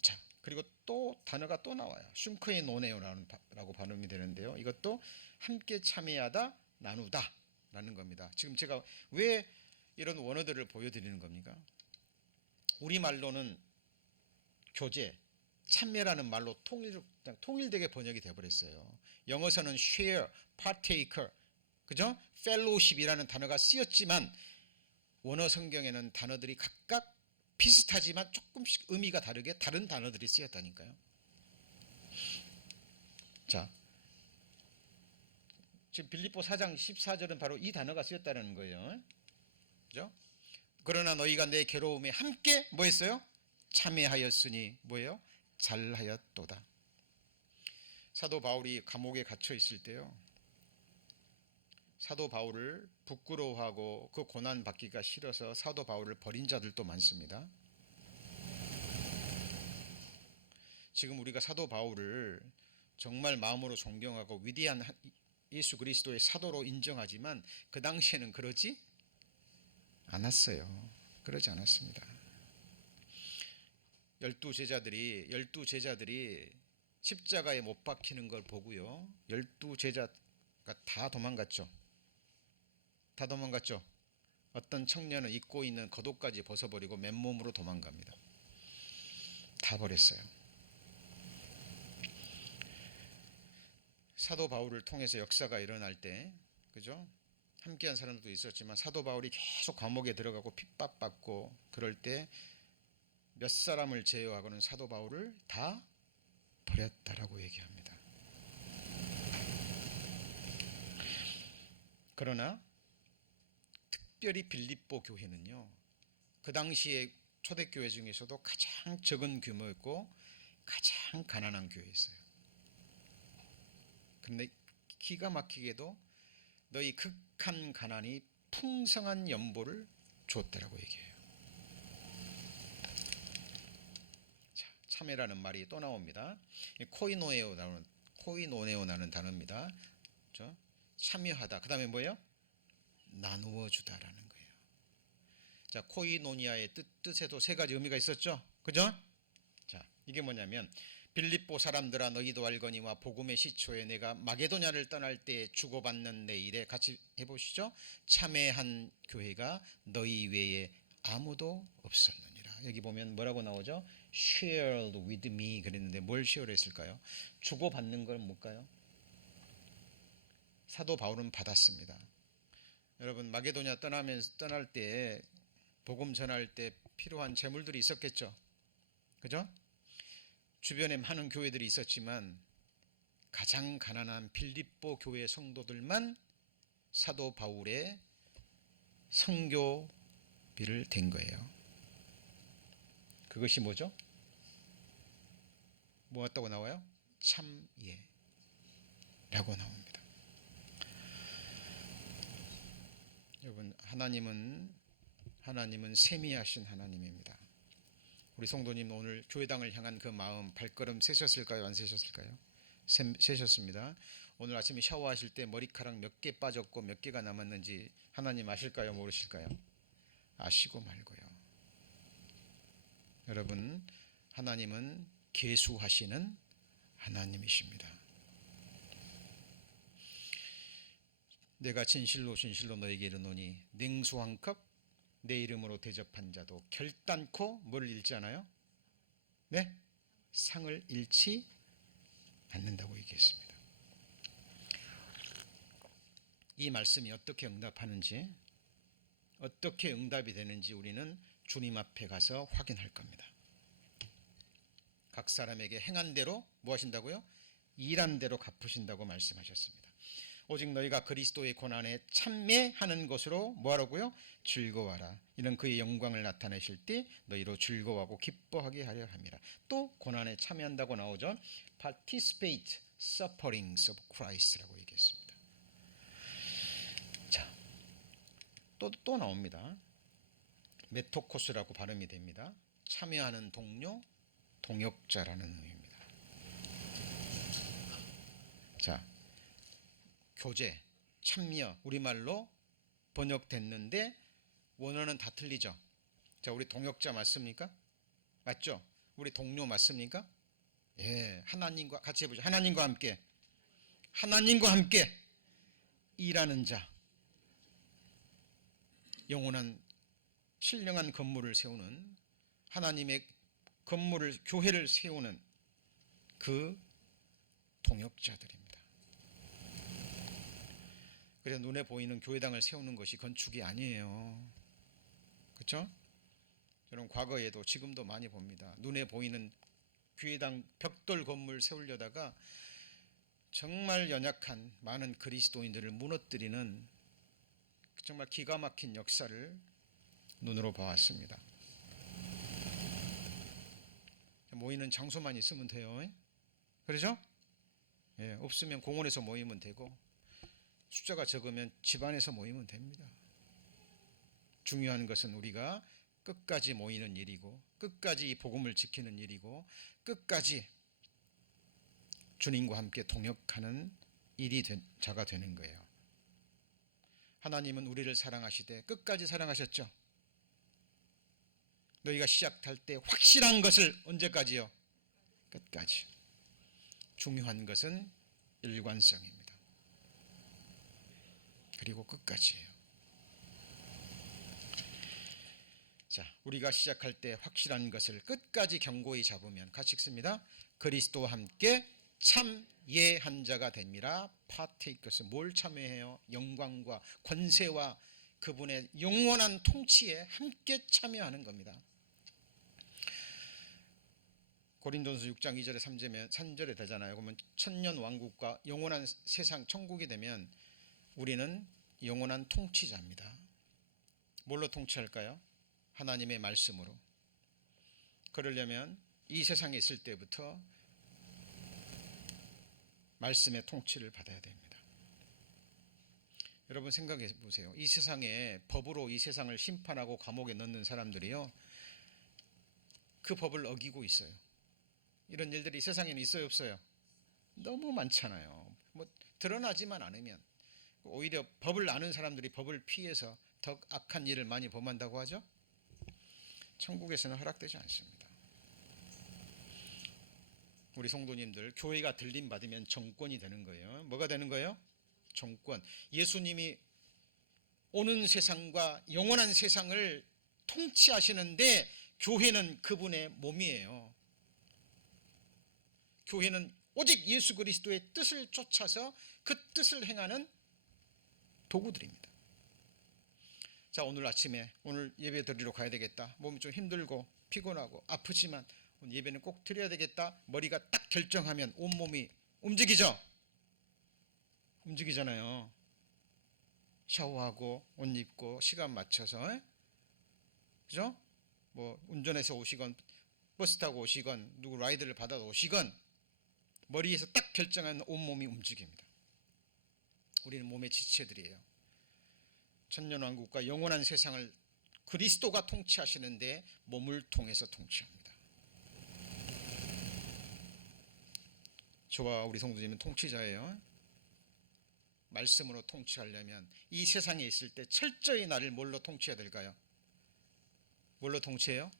자, 그리고 또 단어가 또 나와요. 슌크에 노네오라고 발음이 되는데요. 이것도 함께 참여하다, 나누다 라는 겁니다. 지금 제가 왜 이런 원어들을 보여드리는 겁니까? 우리말로는 교제, 참여라는 말로 통일되게 번역이 되어버렸어요. 영어에서는 share, partaker, 그죠? fellowship이라는 단어가 쓰였지만 원어 성경에는 단어들이 각각 비슷하지만 조금씩 의미가 다르게 다른 단어들이 쓰였다니까요. 자, 지금 빌립보 4장 14절은 바로 이 단어가 쓰였다는 거예요. 그죠? 그러나 너희가 내 괴로움에 함께 뭐 했어요? 참여하였으니 뭐예요? 잘하였도다. 사도 바울이 감옥에 갇혀 있을 때요, 사도 바울을 부끄러워하고 그 고난 받기가 싫어서 사도 바울을 버린 자들도 많습니다. 지금 우리가 사도 바울을 정말 마음으로 존경하고 위대한 예수 그리스도의 사도로 인정하지만 그 당시에는 그러지 않았어요. 그러지 않았습니다. 열두 제자들이 십자가에 못 박히는 걸 보고요, 열두 제자가 다 도망갔죠. 다 도망갔죠. 어떤 청년은 입고 있는 겉옷까지 벗어버리고 맨몸으로 도망갑니다. 다 버렸어요. 사도 바울을 통해서 역사가 일어날 때, 그죠? 함께한 사람도 있었지만 사도 바울이 계속 감옥에 들어가고 핍박받고 그럴 때 몇 사람을 제외하고는 사도 바울을 다 버렸다라고 얘기합니다. 그러나 특별히 빌립보 교회는요, 그 당시에 초대교회 중에서도 가장 적은 규모였고 가장 가난한 교회였어요. 그런데 기가 막히게도 너희 극한 가난이 풍성한 연보를 줬다라고 얘기해요. 자, 참회라는 말이 또 나옵니다. 코이노네오라는 단어입니다. 그렇죠? 참여하다. 그 다음에 뭐예요? 나누어 주다라는 거예요. 자, 코이노니아의 뜻에도 세 가지 의미가 있었죠. 그죠? 자, 이게 뭐냐면 빌립보 사람들아 너희도 알거니와 복음의 시초에 내가 마게도냐를 떠날 때 주고받는 내 일에 같이 해보시죠. 참회한 교회가 너희 외에 아무도 없었느니라. 여기 보면 뭐라고 나오죠? shared with me 그랬는데 뭘 share 했을까요? 주고받는 건 뭘까요? 사도 바울은 받았습니다. 여러분 마게도냐 떠날 때 복음 전할 때 필요한 재물들이 있었겠죠. 그죠? 주변에 많은 교회들이 있었지만 가장 가난한 빌립보 교회 성도들만 사도 바울의 선교비를 댄 거예요. 그것이 뭐죠? 뭐였다고 나와요? 참예라고 나옵니다. 여러분 하나님은 세미하신 하나님입니다. 우리 성도님 오늘 교회당을 향한 그 마음 발걸음 세셨을까요? 안 세셨을까요? 세셨습니다. 오늘 아침에 샤워하실 때 머리카락 몇 개 빠졌고 몇 개가 남았는지 하나님 아실까요? 모르실까요? 아시고 말고요. 여러분 하나님은 계수하시는 하나님이십니다. 내가 진실로 너에게 이르노니 냉수 한 컵 내 이름으로 대접한 자도 결단코 뭘 잃지 않아요? 네? 상을 잃지 않는다고 얘기했습니다. 이 말씀이 어떻게 응답하는지, 어떻게 응답이 되는지 우리는 주님 앞에 가서 확인할 겁니다. 각 사람에게 행한 대로 뭐 하신다고요? 일한 대로 갚으신다고 말씀하셨습니다. 오직 너희가 그리스도의 고난에 참매하는 것으로 뭐하라고요? 즐거워하라. 이는 그의 영광을 나타내실 때 너희로 즐거워하고 기뻐하게 하려 함이라. 또 고난에 참여한다고 나오죠. Participate sufferings of Christ라고 얘기했습니다. 자, 또 나옵니다. 메토코스라고 발음이 됩니다. 참여하는 동료, 동역자라는 의미입니다. 자, 교제, 참여 우리말로 번역됐는데 원어는 다 틀리죠. 자, 우리 동역자 맞습니까? 맞죠? 우리 동료 맞습니까? 예, 하나님과 같이 해보죠. 하나님과 함께 일하는 자, 영원한 신령한 건물을 세우는 하나님의 건물을 교회를 세우는 그 동역자들입니다. 그래서 눈에 보이는 교회당을 세우는 것이 건축이 아니에요. 그렇죠? 저는 과거에도 지금도 많이 봅니다. 눈에 보이는 교회당 벽돌 건물 세우려다가 정말 연약한 많은 그리스도인들을 무너뜨리는 정말 기가 막힌 역사를 눈으로 봐왔습니다. 모이는 장소만 있으면 돼요. 그렇죠? 예, 없으면 공원에서 모이면 되고 숫자가 적으면 집안에서 모이면 됩니다. 중요한 것은 우리가 끝까지 모이는 일이고 끝까지 이 복음을 지키는 일이고 끝까지 주님과 함께 동역하는 일이 자가 되는 거예요. 하나님은 우리를 사랑하시되 끝까지 사랑하셨죠. 너희가 시작할 때 확실한 것을 언제까지요? 끝까지. 중요한 것은 일관성입니다. 그리고 끝까지예요. 자, 우리가 시작할 때 확실한 것을 끝까지 견고히 잡으면 같이 읽습니다. 그리스도와 함께 참예한 자가 됩니다. 파테이커스, 뭘 참여해요? 영광과 권세와 그분의 영원한 통치에 함께 참여하는 겁니다. 고린도전서 6장 2절에 3절에 되잖아요. 그러면 천년 왕국과 영원한 세상 천국이 되면 우리는 영원한 통치자입니다. 뭘로 통치할까요? 하나님의 말씀으로. 그러려면 이 세상에 있을 때부터 말씀의 통치를 받아야 됩니다. 여러분 생각해 보세요. 이 세상에 법으로 이 세상을 심판하고 감옥에 넣는 사람들이요, 그 법을 어기고 있어요. 이런 일들이 세상에는 있어요, 없어요? 너무 많잖아요. 뭐 드러나지만 않으면 오히려 법을 아는 사람들이 법을 피해서 더 악한 일을 많이 범한다고 하죠. 천국에서는 허락되지 않습니다. 우리 성도님들, 교회가 들림 받으면 정권이 되는 거예요. 뭐가 되는 거예요? 정권. 예수님이 오는 세상과 영원한 세상을 통치하시는데 교회는 그분의 몸이에요. 교회는 오직 예수 그리스도의 뜻을 쫓아서 그 뜻을 행하는 도구들입니다. 자, 오늘 아침에 오늘 예배 드리러 가야 되겠다. 몸이 좀 힘들고 피곤하고 아프지만 오늘 예배는 꼭 드려야 되겠다. 머리가 딱 결정하면 온몸이 움직이죠. 움직이잖아요. 샤워하고 옷 입고 시간 맞춰서, 그죠? 뭐 운전해서 오시건 버스 타고 오시건 누구 라이드를 받아 오시건 머리에서 딱 결정하면 온몸이 움직입니다. 우리는 몸의 지체들이에요. 천년왕국과 영원한 세상을 그리스도가 통치하시는데 몸을 통해서 통치합니다. 저와 우리 성도님은 통치자예요. 말씀으로 통치하려면 이 세상에 있을 때 철저히 나를 뭘로 통치해야 될까요? 뭘로 통치해요?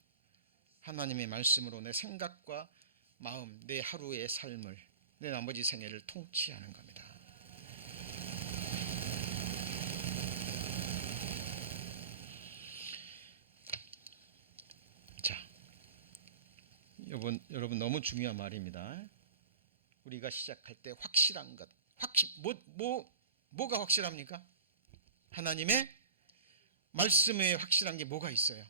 하나님의 말씀으로 내 생각과 마음, 내 하루의 삶을, 내 나머지 생애를 통치하는 겁니다. 자, 여러분 너무 중요한 말입니다. 우리가 시작할 때 확실한 것, 뭐가 확실합니까? 하나님의 말씀에 확실한 게 뭐가 있어요?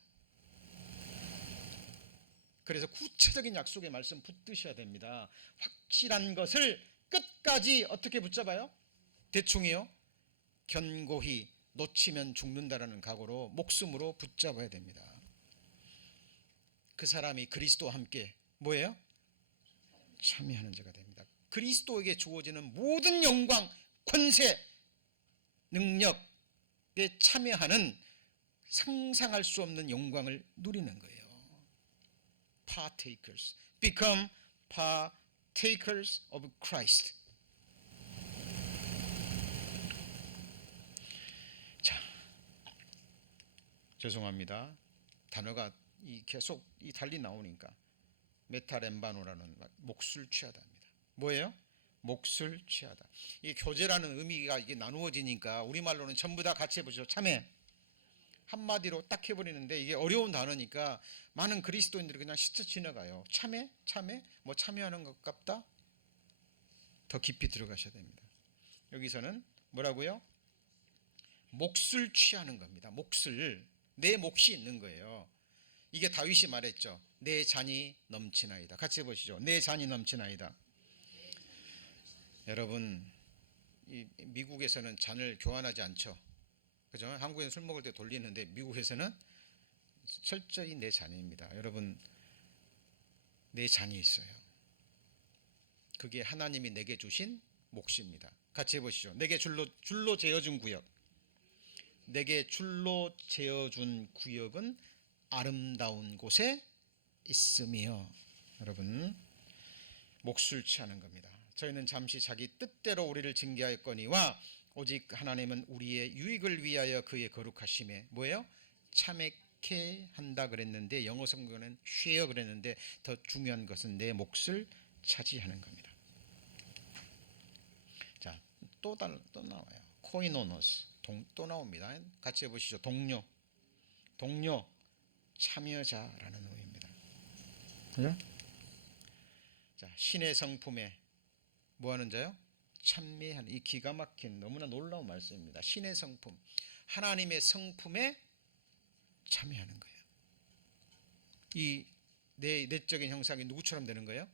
그래서 구체적인 약속의 말씀 붙드셔야 됩니다. 확실한 것을 끝까지 어떻게 붙잡아요? 대충이요? 견고히 놓치면 죽는다라는 각오로 목숨으로 붙잡아야 됩니다. 그 사람이 그리스도와 함께 뭐예요? 참여하는 자가 됩니다. 그리스도에게 주어지는 모든 영광, 권세, 능력에 참여하는 상상할 수 없는 영광을 누리는 거예요. Partakers, become partakers of Christ. 자, 죄송합니다. 단어가 계속 달리 나오니까 메타렘바노라는 몫을 취하다입니다. 뭐예요? 몫을 취하다. 이 교제라는 의미가 이게 나누어지니까 우리말로는 전부 다 같이 해보죠. 참회. 한마디로 딱 해버리는데 이게 어려운 단어니까 많은 그리스도인들이 그냥 스쳐 지나가요. 참회? 뭐 참여하는 것 같다? 더 깊이 들어가셔야 됩니다. 여기서는 뭐라고요? 몫을 취하는 겁니다. 몫을, 내 몫이 있는 거예요. 이게 다윗이 말했죠. 내 잔이 넘치나이다. 같이 해보시죠. 내 잔이 넘치나이다. 여러분, 미국에서는 잔을 교환하지 않죠. 그죠? 한국에는 술 먹을 때 돌리는데 미국에서는 철저히 내 잔입니다. 여러분, 내 잔이 있어요. 그게 하나님이 내게 주신 몫입니다. 같이 해보시죠. 내게 줄로 재어준 구역. 내게 줄로 재어준 구역은 아름다운 곳에 있으며. 여러분, 몫을 취하는 겁니다. 저희는 잠시 자기 뜻대로 우리를 징계하였거니와 오직 하나님은 우리의 유익을 위하여 그의 거룩하심에 뭐예요? 참회케 한다 그랬는데, 영어 성경은 share 그랬는데 더 중요한 것은 내 몫을 차지하는 겁니다. 자, 또 나와요. 코이노노스, 또 나옵니다. 같이 해보시죠. 동료, 참여자라는 의미입니다. 그죠? 자, 신의 성품에 뭐하는 자요? 참여하는. 이 기가 막힌 너무나 놀라운 말씀입니다. 신의 성품, 하나님의 성품에 참여하는 거예요. 이 내적인 형상이 누구처럼 되는 거예요?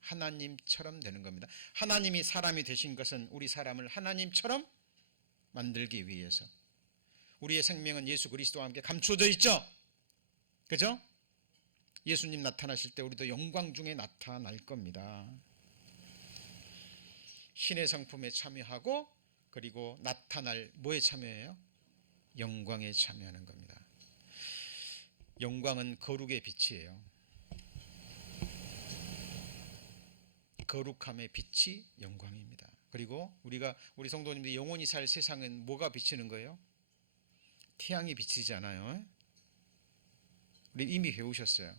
하나님처럼 되는 겁니다. 하나님이 사람이 되신 것은 우리 사람을 하나님처럼 만들기 위해서. 우리의 생명은 예수 그리스도와 함께 감추어져 있죠. 그죠? 예수님 나타나실 때 우리도 영광 중에 나타날 겁니다. 신의 성품에 참여하고, 그리고 나타날 뭐에 참여해요? 영광에 참여하는 겁니다. 영광은 거룩의 빛이에요. 거룩함의 빛이 영광입니다. 그리고 우리 성도님들이 영원히 살 세상은 뭐가 비치는 거예요? 태양이 비치지 않아요. 우리 이미 배우셨어요.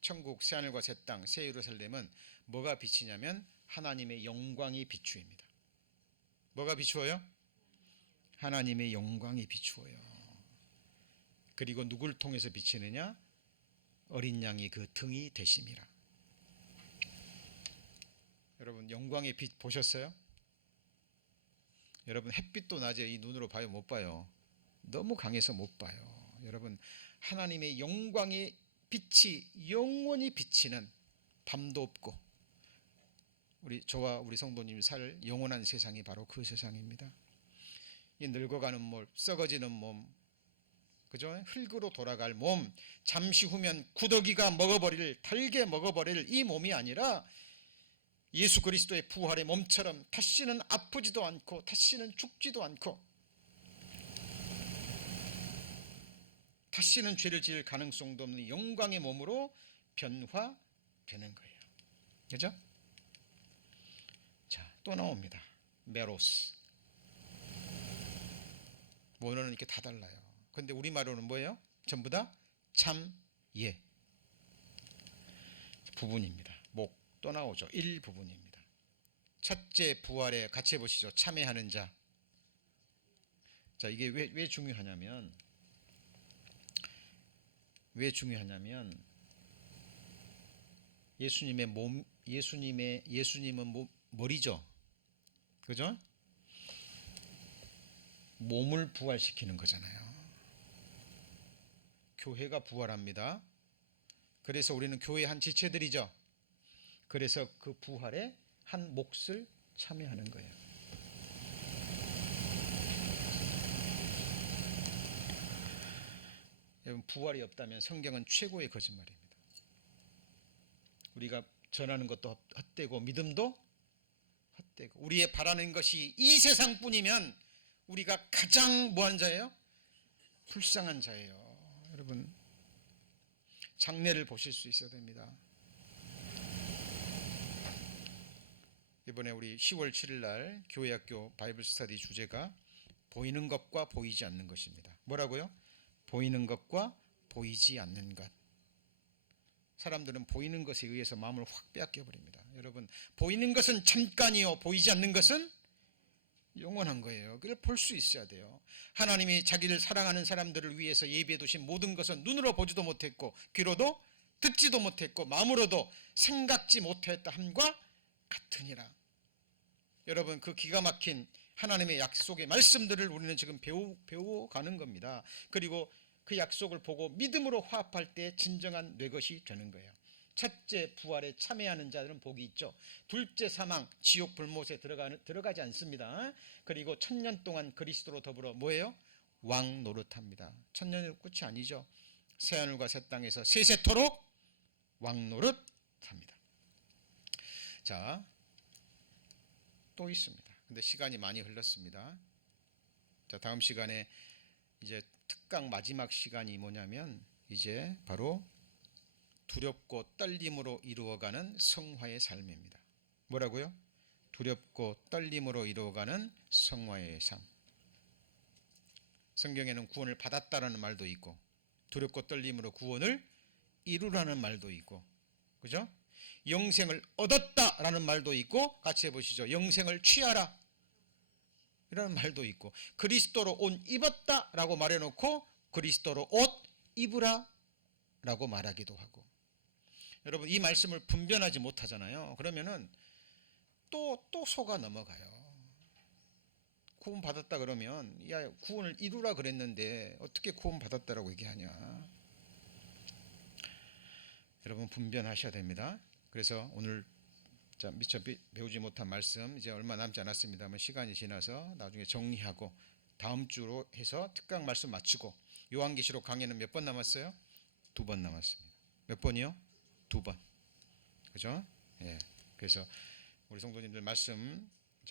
천국 새하늘과 새 땅 새 예루살렘은 뭐가 비치냐면 하나님의 영광이 비추입니다. 뭐가 비추어요? 하나님의 영광이 비추어요. 그리고 누굴 통해서 비치느냐? 어린 양이 그 등이 되심이라. 여러분, 영광의 빛 보셨어요? 여러분, 햇빛도 낮에 이 눈으로 봐요? 못 봐요? 너무 강해서 못 봐요. 여러분, 하나님의 영광의 빛이 영원히 비치는, 밤도 없고, 저와 우리 성도님이 살 영원한 세상이 바로 그 세상입니다. 이 늙어가는 몸, 썩어지는 몸, 그죠? 흙으로 돌아갈 몸, 잠시 후면 구더기가 먹어버릴, 달게 먹어버릴 이 몸이 아니라 예수 그리스도의 부활의 몸처럼 다시는 아프지도 않고 다시는 죽지도 않고 다시는 죄를 지을 가능성도 없는 영광의 몸으로 변화되는 거예요. 그죠? 자, 또 나옵니다. 메로스. 원어는 이렇게 다 달라요. 근데 우리말로는 뭐예요? 전부 다 참예 부분입니다. 목 또 나오죠. 일부분입니다. 첫째 부활에 같이 해보시죠. 참여하는 자. 자, 이게 왜 중요하냐면 예수님의 몸, 예수님은 머리죠. 그죠? 몸을 부활시키는 거잖아요. 교회가 부활합니다. 그래서 우리는 교회의 한 지체들이죠. 그래서 그 부활에 한 몫을 참여하는 거예요. 여러분, 부활이 없다면 성경은 최고의 거짓말입니다. 우리가 전하는 것도 헛되고 믿음도 헛되고 우리의 바라는 것이 이 세상뿐이면 우리가 가장 뭐한 자예요? 불쌍한 자예요. 여러분, 장례를 보실 수 있어야 됩니다. 이번에 우리 10월 7일 날 교회학교 바이블 스터디 주제가 보이는 것과 보이지 않는 것입니다. 뭐라고요? 보이는 것과 보이지 않는 것. 사람들은 보이는 것에 의해서 마음을 확 빼앗겨 버립니다. 여러분, 보이는 것은 잠깐이요, 보이지 않는 것은 영원한 거예요. 그걸 볼 수 있어야 돼요. 하나님이 자기를 사랑하는 사람들을 위해서 예비해 두신 모든 것은 눈으로 보지도 못했고 귀로도 듣지도 못했고 마음으로도 생각지 못했다 함과 같으니라. 여러분, 그 기가 막힌 하나님의 약속의 말씀들을 우리는 지금 배워가는 겁니다. 그리고 그 약속을 보고 믿음으로 화합할 때 진정한 내 것이 되는 거예요. 첫째 부활에 참여하는 자들은 복이 있죠. 둘째 사망, 지옥 불못에 들어가지 않습니다. 그리고 1000년 동안 그리스도로 더불어 뭐예요? 왕 노릇합니다. 1000년이 끝이 아니죠. 새하늘과 새 땅에서 세세토록 왕 노릇합니다. 자, 또 있습니다. 근데 시간이 많이 흘렀습니다. 자, 다음 시간에 이제 특강 마지막 시간이 뭐냐면 이제 바로 두렵고 떨림으로 이루어가는 성화의 삶입니다. 뭐라고요? 두렵고 떨림으로 이루어가는 성화의 삶. 성경에는 구원을 받았다라는 말도 있고 두렵고 떨림으로 구원을 이루라는 말도 있고, 그죠? 영생을 얻었다라는 말도 있고, 같이 해보시죠. 영생을 취하라 이라는 말도 있고, 그리스도로 옷 입었다라고 말해놓고 그리스도로 옷 입으라 라고 말하기도 하고. 여러분, 이 말씀을 분별하지 못하잖아요. 그러면은 또 속아 넘어가요. 구원 받았다 그러면 야, 구원을 이루라 그랬는데 어떻게 구원 받았다라고 얘기하냐. 여러분, 분별하셔야 됩니다. 그래서 오늘 미처 배우지 못한 말씀 이제 얼마 남지 않았습니다만 시간이 지나서 나중에 정리하고 다음 주로 해서 특강 말씀 마치고, 요한계시록 강의는 몇 번 남았어요? 2번 남았습니다. 몇 번이요? 2번. 그죠? 예. 그래서 우리 성도님들 말씀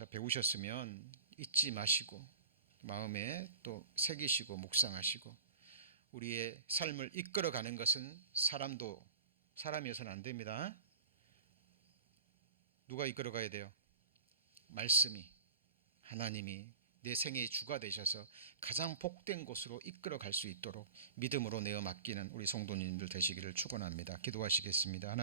배우셨으면 잊지 마시고 마음에 또 새기시고 묵상하시고, 우리의 삶을 이끌어가는 것은 사람이어서는 안 됩니다. 누가 이끌어가야 돼요? 말씀이, 하나님이 내 생애의 주가 되셔서 가장 복된 곳으로 이끌어갈 수 있도록 믿음으로 내어 맡기는 우리 성도님들 되시기를 축원합니다. 기도하시겠습니다. 하나님,